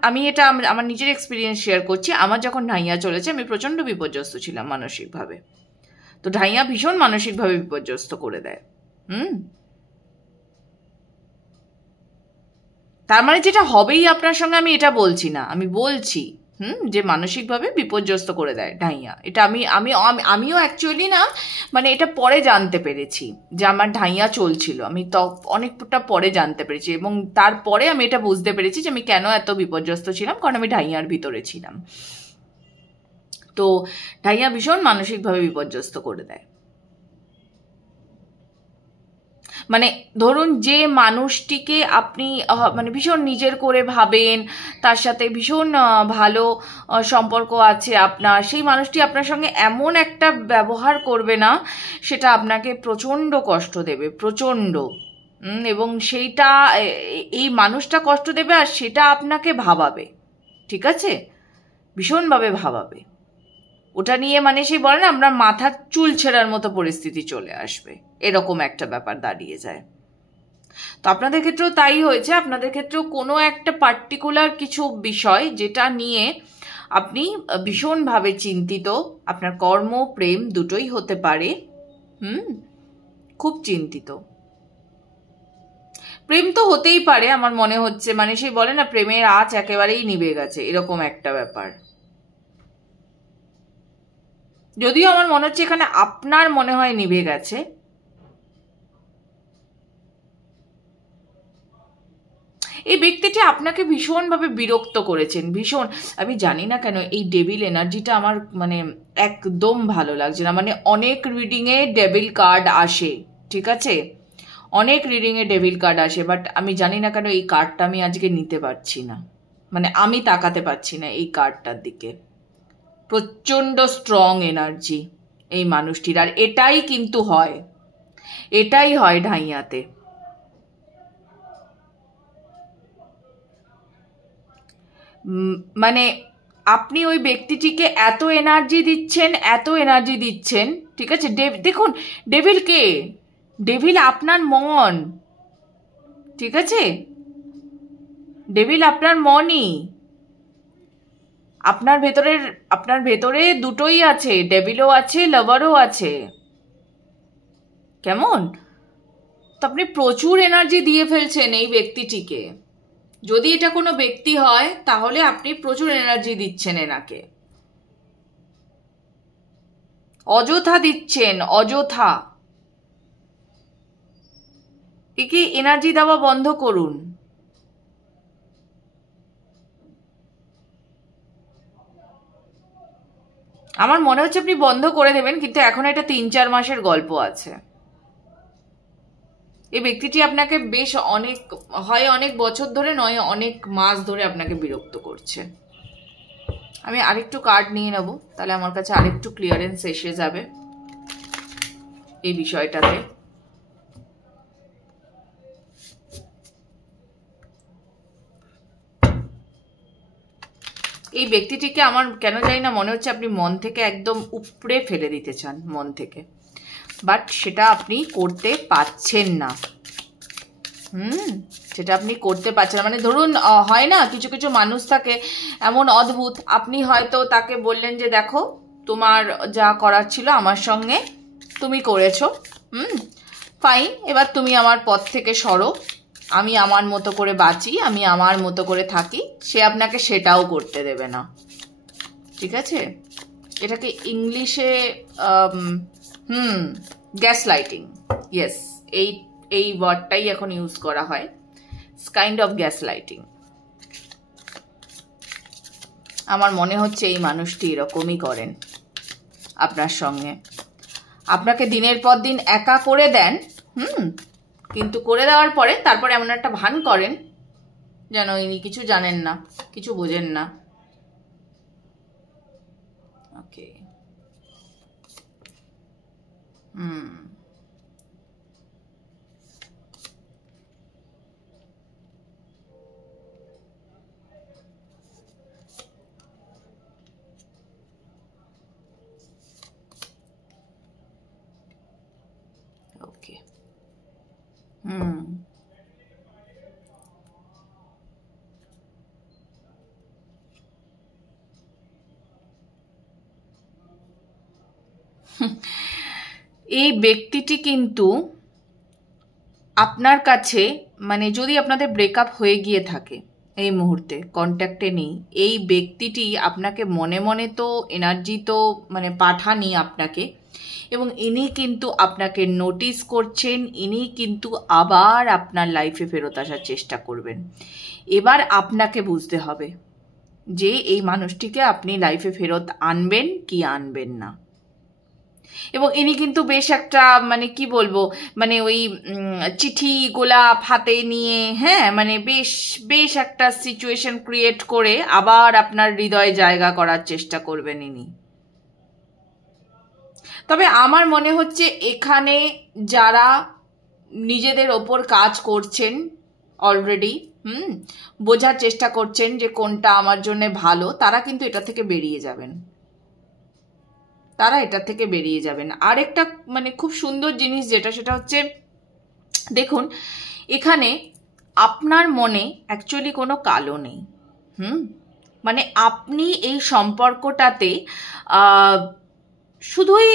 আমি এটা আমার নিজের এক্সপিরিয়েন্স শেয়ার করছি। আমার যখন ঢাইয়া চলেছে আমি প্রচন্ড বিপর্যস্ত ছিলাম মানসিকভাবে। তো ঢাইয়া ভীষণ মানসিকভাবে বিপর্যস্ত করে দেয়। তার মানে যেটা হবেই আপনার সঙ্গে, আমি এটা বলছি না, আমি বলছি যে মানসিকভাবে বিপর্যস্ত করে দেয় ঢাইয়া। এটা আমিও অ্যাকচুয়ালি না, মানে এটা পরে জানতে পেরেছি যে আমার ঢাইয়া চলছিল, আমি তো অনেকটা পরে জানতে পেরেছি, এবং তারপরে আমি এটা বুঝতে পেরেছি যে আমি কেন এত বিপর্যস্ত ছিলাম, কারণ আমি ঢাইয়ার ভিতরে ছিলাম। তো ঢাইয়া ভীষণ মানসিকভাবে বিপর্যস্ত করে দেয়। মানে ধরুন যে মানুষটিকে আপনি মানে ভীষণ নিজের করে ভাবেন, তার সাথে ভীষণ ভালো সম্পর্ক আছে আপনার, সেই মানুষটি আপনার সঙ্গে এমন একটা ব্যবহার করবে না, সেটা আপনাকে প্রচণ্ড কষ্ট দেবে, প্রচণ্ড। এবং সেইটা এই মানুষটা কষ্ট দেবে, আর সেটা আপনাকে ভাবাবে, ঠিক আছে, ভীষণভাবে ভাবাবে। ওটা নিয়ে মানে সেই বলে না, আমরা মাথার চুল ছেঁড়ার মতো পরিস্থিতি চলে আসবে, এরকম একটা ব্যাপার দাঁড়িয়ে যায়। তো আপনাদের ক্ষেত্রেও তাই হয়েছে। আপনাদের ক্ষেত্রেও কোনো একটা পার্টিকুলার কিছু বিষয় যেটা নিয়ে আপনি ভীষণভাবে চিন্তিত, আপনার কর্ম প্রেম দুটোই হতে পারে, খুব চিন্তিত। প্রেম তো হতেই পারে, আমার মনে হচ্ছে, মানে সেই বলে না প্রেমের আঁচ একেবারেই নিভে গেছে, এরকম একটা ব্যাপার। যদিও আমার মনে হচ্ছে এখানে আপনার মনে হয় নিভে গেছে। এই ব্যক্তিটি আপনাকে ভীষণভাবে বিরক্ত করেছেন, ভীষণ। আমি জানি না কেন এই ডেভিল এনার্জিটা আমার মানে একদম ভালো লাগছে না। মানে অনেক রিডিংয়ে ডেভিল কার্ড আসে, ঠিক আছে, অনেক রিডিংয়ে ডেভিল কার্ড আসে, বাট আমি জানি না কেন এই কার্ডটা আমি আজকে নিতে পারছি না, মানে আমি তাকাতে পারছি না এই কার্ডটার দিকে। প্রচণ্ড স্ট্রং এনার্জি এই মানুষটির, আর এটাই কিন্তু হয়, এটাই হয় ঢাইয়াতে। মানে আপনি ওই ব্যক্তিটিকে এত এনার্জি দিচ্ছেন, ঠিক আছে। দেখুন, ডেভিল কে? ডেভিল আপনার মন, ঠিক আছে, ডেভিল আপনার মনই। আপনার ভেতরে দুটোই আছে, ডেভিলও আছে, লাভারও আছে, কেমন? তো আপনি প্রচুর এনার্জি দিয়ে ফেলছেন এই ব্যক্তিটিকে। যদি এটা কোনো ব্যক্তি হয় তাহলে আপনি প্রচুর এনার্জি দিচ্ছেন এনাকে, অযথা দিচ্ছেন, অযথা। একে এনার্জি দেওয়া বন্ধ করুন। আমার মনে হচ্ছে আপনি বন্ধ করে দেবেন, কিন্তু এখন এটা 3-4 মাসের গল্প আছে। এই ব্যক্তিটি আপনাকে বেশ অনেক বছর ধরে নয়, অনেক মাস ধরে আপনাকে বিরক্ত করছে। আমি আরেকটু কার্ড নিয়ে নেব, তাহলে আমার কাছে আরেকটু ক্লিয়ারেন্স এসে যাবে এই বিষয়টাতে। এই ব্যক্তিটিকে আমার কেন জানি না মনে হচ্ছে আপনি মন থেকে একদম উপড়ে ফেলে দিতে চান, মন থেকে, বাট সেটা আপনি করতে পারছেন না। সেটা আপনি করতে পারছেন না। মানে ধরুন হয় না, কিছু কিছু মানুষ থাকে এমন অদ্ভুত, আপনি হয়তো তাকে বললেন যে দেখো তোমার যা করার ছিল আমার সঙ্গে তুমি করেছো, ফাইন, এবার তুমি আমার পথ থেকে সরো, আমি আমার মতো করে বাঁচি, আমি আমার মতো করে থাকি। সে আপনাকে সেটাও করতে দেবে না, ঠিক আছে। এটাকে ইংলিশে গ্যাস লাইটিং, ইয়েস, এই ওয়ার্ডটাই এখন ইউজ করা হয়, কাইন্ড অফ গ্যাস লাইটিং। আমার মনে হচ্ছে এই মানুষটি এরকমই করেন আপনার সঙ্গে, আপনাকে দিনের পর দিন একা করে দেন, কিন্তু করে দেওয়ার পরে তারপরে এমন একটা ভান করেন যেন ইনি কিছু জানেন না, কিছু বোঝেন না। ওকে, ওকে, এই ব্যক্তিটি কিন্তু আপনার কাছে, মানে যদি আপনাদের ব্রেকআপ হয়ে গিয়ে থাকে, এই মুহূর্তে কন্ট্যাক্টে নেই। এই ব্যক্তিটি আপনাকে মনে মনে তো এনার্জি তো মানে পাঠানি আপনাকে, এবং ইনি কিন্তু আপনাকে নোটিস করছেন, ইনি কিন্তু আবার আপনার লাইফে ফেরত আসার চেষ্টা করবেন। এবার আপনাকে বুঝতে হবে যে এই মানুষটিকে আপনি লাইফে ফেরত আনবেন কি আনবেন না। এবং ইনি কিন্তু বেশ একটা মানে কি বলবো, মানে ওই চিঠি গোলাপ হাতে নিয়ে, হ্যাঁ, মানে বেশ বেশ একটা সিচুয়েশন ক্রিয়েট করে আবার আপনার হৃদয়ে জায়গা করার চেষ্টা করবেন ইনি। তবে আমার মনে হচ্ছে এখানে যারা নিজেদের ওপর কাজ করছেন অলরেডি, বোঝার চেষ্টা করছেন যে কোনটা আমার জন্য ভালো, তারা কিন্তু এটা থেকে বেরিয়ে যাবেন। তারা এটা থেকে বেরিয়ে যাবেন। আরেকটা মানে খুব সুন্দর জিনিস যেটা, সেটা হচ্ছে দেখুন এখানে আপনার মনে অ্যাকচুয়ালি কোনো কালো নেই। মানে আপনি এই সম্পর্কটাতে শুধুই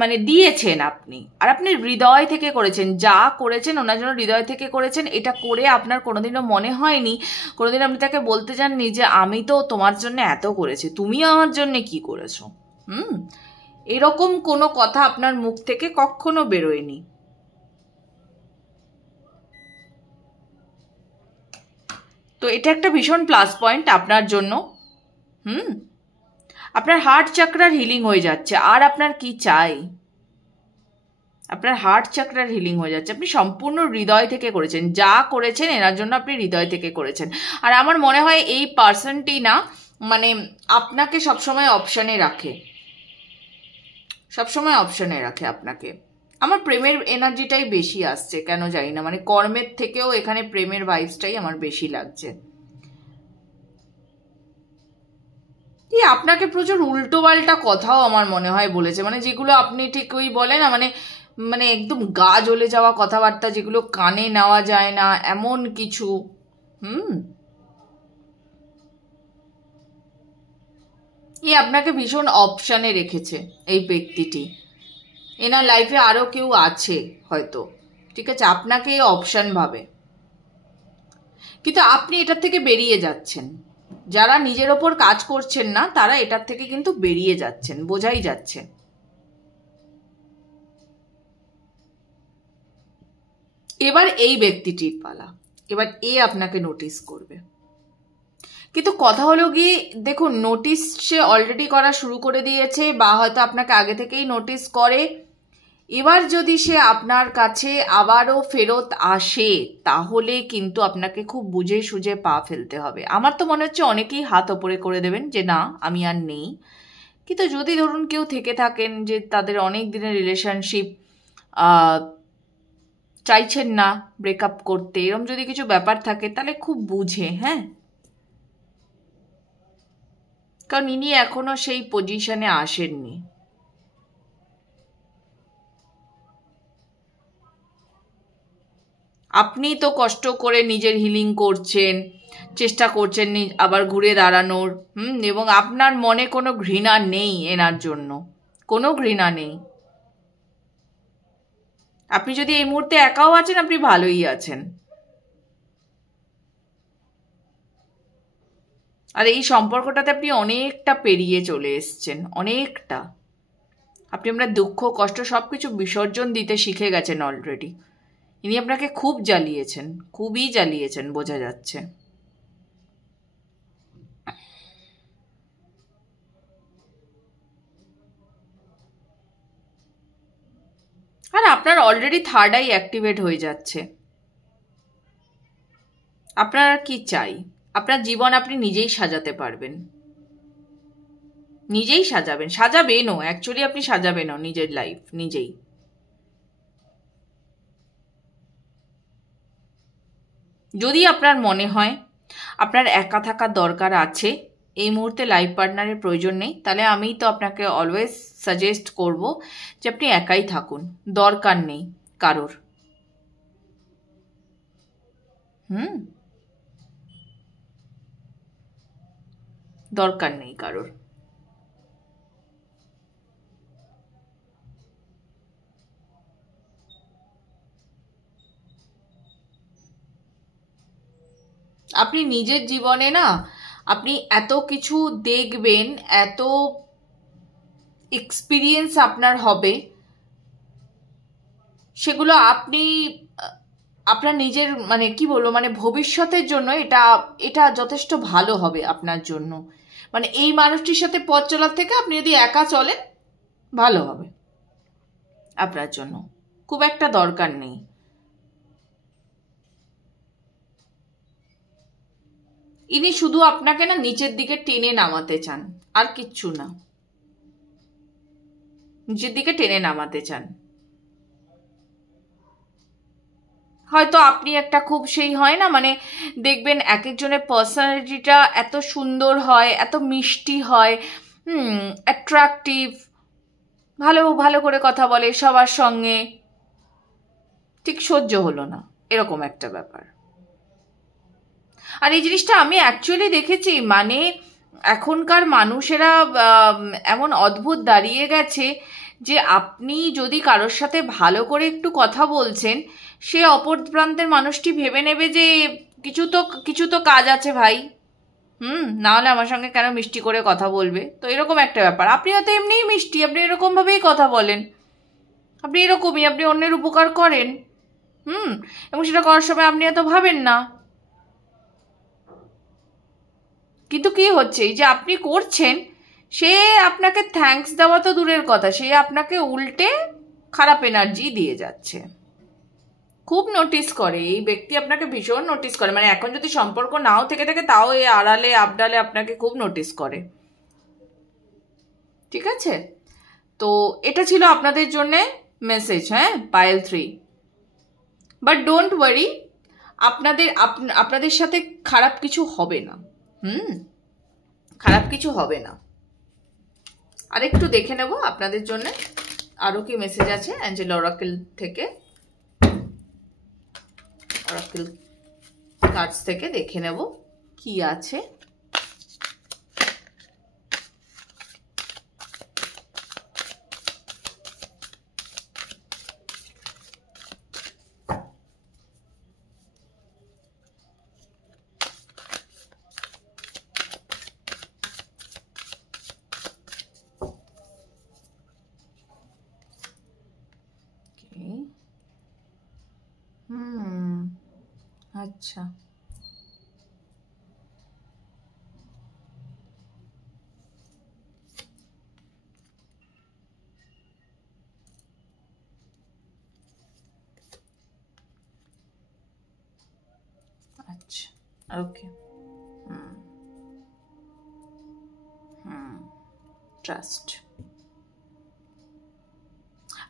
মানে দিয়েছেন আপনি, আর আপনি হৃদয় থেকে করেছেন, যা করেছেন ওনার জন্য হৃদয় থেকে করেছেন। এটা করে আপনার কোনোদিনও মনে হয়নি, কোনোদিন আপনি তাকে বলতে চাননি যে আমি তো তোমার জন্য এত করেছি, তুমি আমার জন্য কি করেছো। এরকম কোনো কথা আপনার মুখ থেকে কখনো বেরোয়নি। তো এটা একটা ভীষণ প্লাস পয়েন্ট আপনার জন্য। আপনার হার্ট চাকরার হিলিং হয়ে যাচ্ছে। আর আপনার কি চাই? আপনার হার্ট চাকরার হিলিং হয়ে যাচ্ছে। আপনি সম্পূর্ণ হৃদয় থেকে করেছেন, যা করেছেন এনার জন্য আপনি হৃদয় থেকে করেছেন। আর আমার মনে হয় এই পার্সনটি না মানে আপনাকে সবসময় অপশানে রাখে, সবসময় অপশানে রাখে আপনাকে। আমার প্রেমের এনার্জিটাই বেশি আসছে, কেন জানি না, মানে কর্মের থেকেও এখানে প্রেমের ভাইবসটাই আমার বেশি লাগছে। আপনাকে প্রচুর উল্টো পাল্টা কথাও আমার মনে হয় বলেছে, মানে যেগুলো আপনি ঠিক ওই বলে না, মানে মানে একদম গা জ্বলে যাওয়া কথাবার্তা, যেগুলো কানে নেওয়া যায় না, এমন কিছু। আপনাকে ভীষণ অপশানে রেখেছে এই ব্যক্তিটি। এনার লাইফে আরো কেউ আছে হয়তো, ঠিক আছে, আপনাকে অপশান ভাবে, কিন্তু আপনি এটার থেকে বেরিয়ে যাচ্ছেন। যারা নিজের ওপর কাজ করছেন না তারা এটার থেকে কিন্তু বেরিয়ে যাচ্ছেন, বোঝাই যাচ্ছে। এবার এই ব্যক্তিটির পালা, এবার আপনাকে নোটিস করবে। কিন্তু কথা হলো গিয়ে দেখুন, নোটিস সে অলরেডি করা শুরু করে দিয়েছে, বা হয়তো আপনাকে আগে থেকেই নোটিস করে। এবার যদি সে আপনার কাছে আবারও ফেরত আসে তাহলে কিন্তু আপনাকে খুব বুঝে সুঝে পা ফেলতে হবে। আমার তো মনে হচ্ছে অনেকেই হাত ওপরে করে দেবেন যে না আমি আর নেই। কিন্তু যদি ধরুন কেউ থেকে থাকেন যে তাদের অনেক দিনের রিলেশনশিপ, চাইছেন না ব্রেকআপ করতে, এরকম যদি কিছু ব্যাপার থাকে তাহলে খুব বুঝে, হ্যাঁ, কারণ ইনি এখনো সেই পজিশনে আসেননি। আপনি তো কষ্ট করে নিজের হিলিং করছেন, চেষ্টা করছেন আবার ঘুরে দাঁড়ানোর, এবং আপনার মনে কোনো ঘৃণা নেই এনার জন্য, কোনো ঘৃণা নেই। আপনি যদি এই মুহূর্তে একাও আছেন আপনি ভালোই আছেন। আর এই সম্পর্কটাতে আপনি অনেকটা পেরিয়ে চলে এসছেন, অনেকটা। আপনি আপনার দুঃখ কষ্ট সবকিছু বিসর্জন দিতে শিখে গেছেন অলরেডি। ইনি আপনাকে খুব জ্বালিয়েছেন, খুবই জ্বালিয়েছেন, বোঝা যাচ্ছে। আর আপনার অলরেডি থার্ড আই অ্যাক্টিভেট হয়ে যাচ্ছে। আপনার আর কি চাই? আপনার জীবন আপনি নিজেই সাজাতে পারবেন, নিজেই সাজাবেন, সাজাবেনও, অ্যাকচুয়ালি আপনি সাজাবেনও নিজের লাইফ নিজেই। যদি আপনার মনে হয় আপনার একা থাকার দরকার আছে, এই মুহূর্তে লাইফ পার্টনারের প্রয়োজন নেই, তাহলে আমি তো আপনাকে অলওয়েজ সাজেস্ট করব যে আপনি একাই থাকুন, দরকার নেই কারোর। দরকার নেই কারোর। আপনি নিজের জীবনে না আপনি এত কিছু দেখবেন, এত এক্সপিরিয়েন্স আপনার হবে, সেগুলো আপনি আপনার নিজের মানে কি বলবো মানে ভবিষ্যতের জন্য এটা এটা যথেষ্ট ভালো হবে আপনার জন্য। মানে এই মানুষটির সাথে পথ চলার থেকে আপনি যদি একা চলেন ভালো হবে আপনার জন্য, খুব একটা দরকার নেই। ইনি শুধু আপনাকে না নিচের দিকে টেনে নামাতে চান, আর কিচ্ছু না, নিচের দিকে টেনে নামাতে চান। হয়তো আপনি একটা খুব সেই হয় না মানে দেখবেন এক একজনের পার্সোনালিটিটা এত সুন্দর হয়, এত মিষ্টি হয়, অ্যাট্রাকটিভ, ভালো ভালো করে কথা বলে সবার সঙ্গে, ঠিক সহ্য হলো না এরকম একটা ব্যাপার। আর এই জিনিসটা আমি অ্যাকচুয়ালি দেখেছি, মানে এখনকার মানুষেরা এমন অদ্ভুত দাঁড়িয়ে গেছে যে আপনি যদি কারোর সাথে ভালো করে একটু কথা বলছেন, সে অপর প্রান্তের মানুষটি ভেবে নেবে যে কিছু তো কাজ আছে ভাই, না হলে আমার সঙ্গে কেন মিষ্টি করে কথা বলবে। তো এরকম একটা ব্যাপার। আপনি হয়তো এমনিই মিষ্টি, আপনি এরকমভাবেই কথা বলেন, আপনি এরকমই, আপনি অন্যের উপকার করেন, এবং সেটা করার সময় আপনি এত ভাবেন না। কিন্তু কি হচ্ছে, এই যে আপনি করছেন, সে আপনাকে থ্যাঙ্কস দেওয়া তো দূরের কথা, সে আপনাকে উল্টে খারাপ এনার্জি দিয়ে যাচ্ছে। খুব নোটিস করে এই ব্যক্তি, আপনাকে ভীষণ নোটিস করে। মানে এখন যদি সম্পর্ক নাও থেকে থাকে তাও এই আড়ালে আবডালে আপনাকে খুব নোটিস করে। ঠিক আছে, তো এটা ছিল আপনাদের জন্য মেসেজ, হ্যাঁ, পায়েল 3। বাট ডোন্ট ওয়ারি, আপনাদের সাথে খারাপ কিছু হবে না, খারাপ কিছু হবে না। আর একটু দেখে নেব আপনাদের জন্য আরো কি মেসেজ আছে অ্যাঞ্জেল অরাকেল থেকে, অরাকেল কার্ডস থেকে দেখে নেব কি আছে। আচ্ছা, আচ্ছা, ওকে, ট্রাস্ট।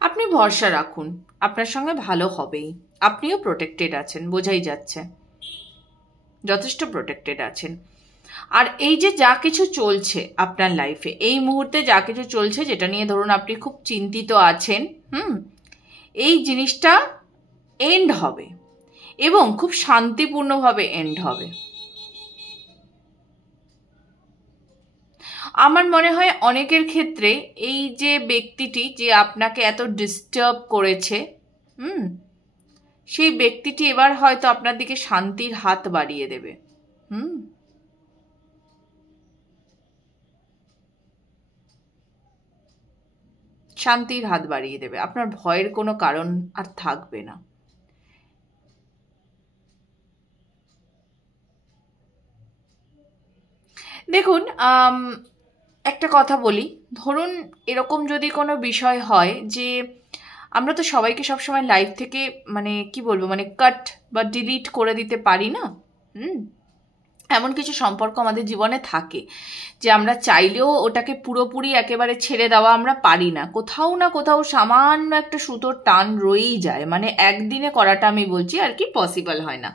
আপনি ভরসা রাখুন, আপনার সঙ্গে ভালো হবেই। আপনিও প্রোটেক্টেড আছেন, বোঝাই যাচ্ছে, যথেষ্ট প্রোটেক্টেড আছেন। আর এই যে যা কিছু চলছে আপনার লাইফে এই মুহূর্তে, যা কিছু চলছে যেটা নিয়ে ধরুন আপনি খুব চিন্তিত আছেন, এই জিনিসটা এন্ড হবে এবং খুব শান্তিপূর্ণভাবে এন্ড হবে। আমার মনে হয় অনেকের ক্ষেত্রে এই যে ব্যক্তিটি যে আপনাকে এত ডিস্টার্ব করেছে, সেই ব্যক্তিটি এবার হয়তো আপনার দিকে শান্তির হাত বাড়িয়ে দেবে। শান্তির হাত বাড়িয়ে দেবে, আপনার ভয়ের কোনো কারণ আর থাকবে না। দেখুন, একটা কথা বলি, ধরুন এরকম যদি কোনো বিষয় হয় যে আমরা তো সবাইকে সবসময় লাইফ থেকে মানে কি বলবো মানে কাট বা ডিলিট করে দিতে পারি না, এমন কিছু সম্পর্ক আমাদের জীবনে থাকে যে আমরা চাইলেও ওটাকে পুরোপুরি একেবারে ছেড়ে দেওয়া আমরা পারি না, কোথাও না কোথাও সামান্য একটা সুতোর টান রয়েই যায়, মানে একদিনে করাটা আমি বলছি আর কি পসিবল হয় না।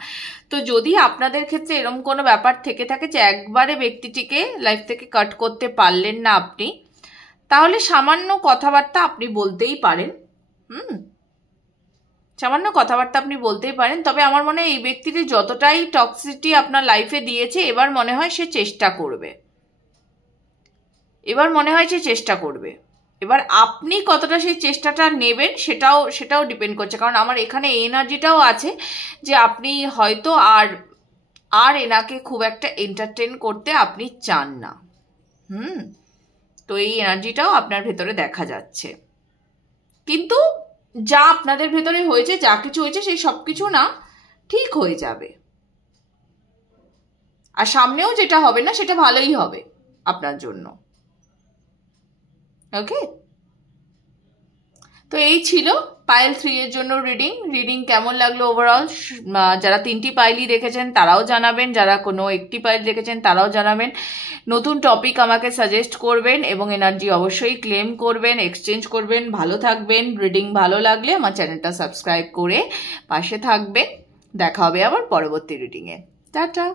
তো যদি আপনাদের ক্ষেত্রে এরকম কোনো ব্যাপার থেকে থাকে যে একবারে ব্যক্তিটিকে লাইফ থেকে কাট করতে পারলেন না আপনি, তাহলে সামান্য কথাবার্তা আপনি বলতেই পারেন, সামান্য কথাবার্তা আপনি বলতেই পারেন। তবে আমার মনে হয় এই ব্যক্তিটি যতটাই টক্সিসিটি আপনার লাইফে দিয়েছে, এবার মনে হয় সে চেষ্টা করবে, এবার আপনি কতটা সেই চেষ্টাটা নেবেন সেটাও ডিপেন্ড করছে। কারণ আমার এখানে এনার্জিটাও আছে যে আপনি হয়তো আর আর এনাকে খুব একটা এন্টারটেন করতে আপনি চান না। তো এই এনার্জিটাও আপনার ভেতরে দেখা যাচ্ছে। কিন্তু যা আপনাদের ভেতরে হয়েছে, যা কিছু হয়েছে, সেই সব কিছু না ঠিক হয়ে যাবে। আর সামনেও যেটা হবে না সেটা ভালোই হবে আপনার জন্য। ওকে, তো এই ছিল পাইল 3 এর জন্য রিডিং কেমন লাগলো ওভারঅল? যারা 3টি পাইলই দেখেছেন তারাও জানাবেন, যারা কোনো একটি পাইল দেখেছেন তারাও জানাবেন। নতুন টপিক আমাকে সাজেস্ট করবেন এবং এনার্জি অবশ্যই ক্লেম করবেন, এক্সচেঞ্জ করবেন। ভালো থাকবেন। রিডিং ভালো লাগলে আমার চ্যানেলটা সাবস্ক্রাইব করে পাশে থাকবেন। দেখা হবে আবার পরবর্তী রিডিংয়ে। টাটা।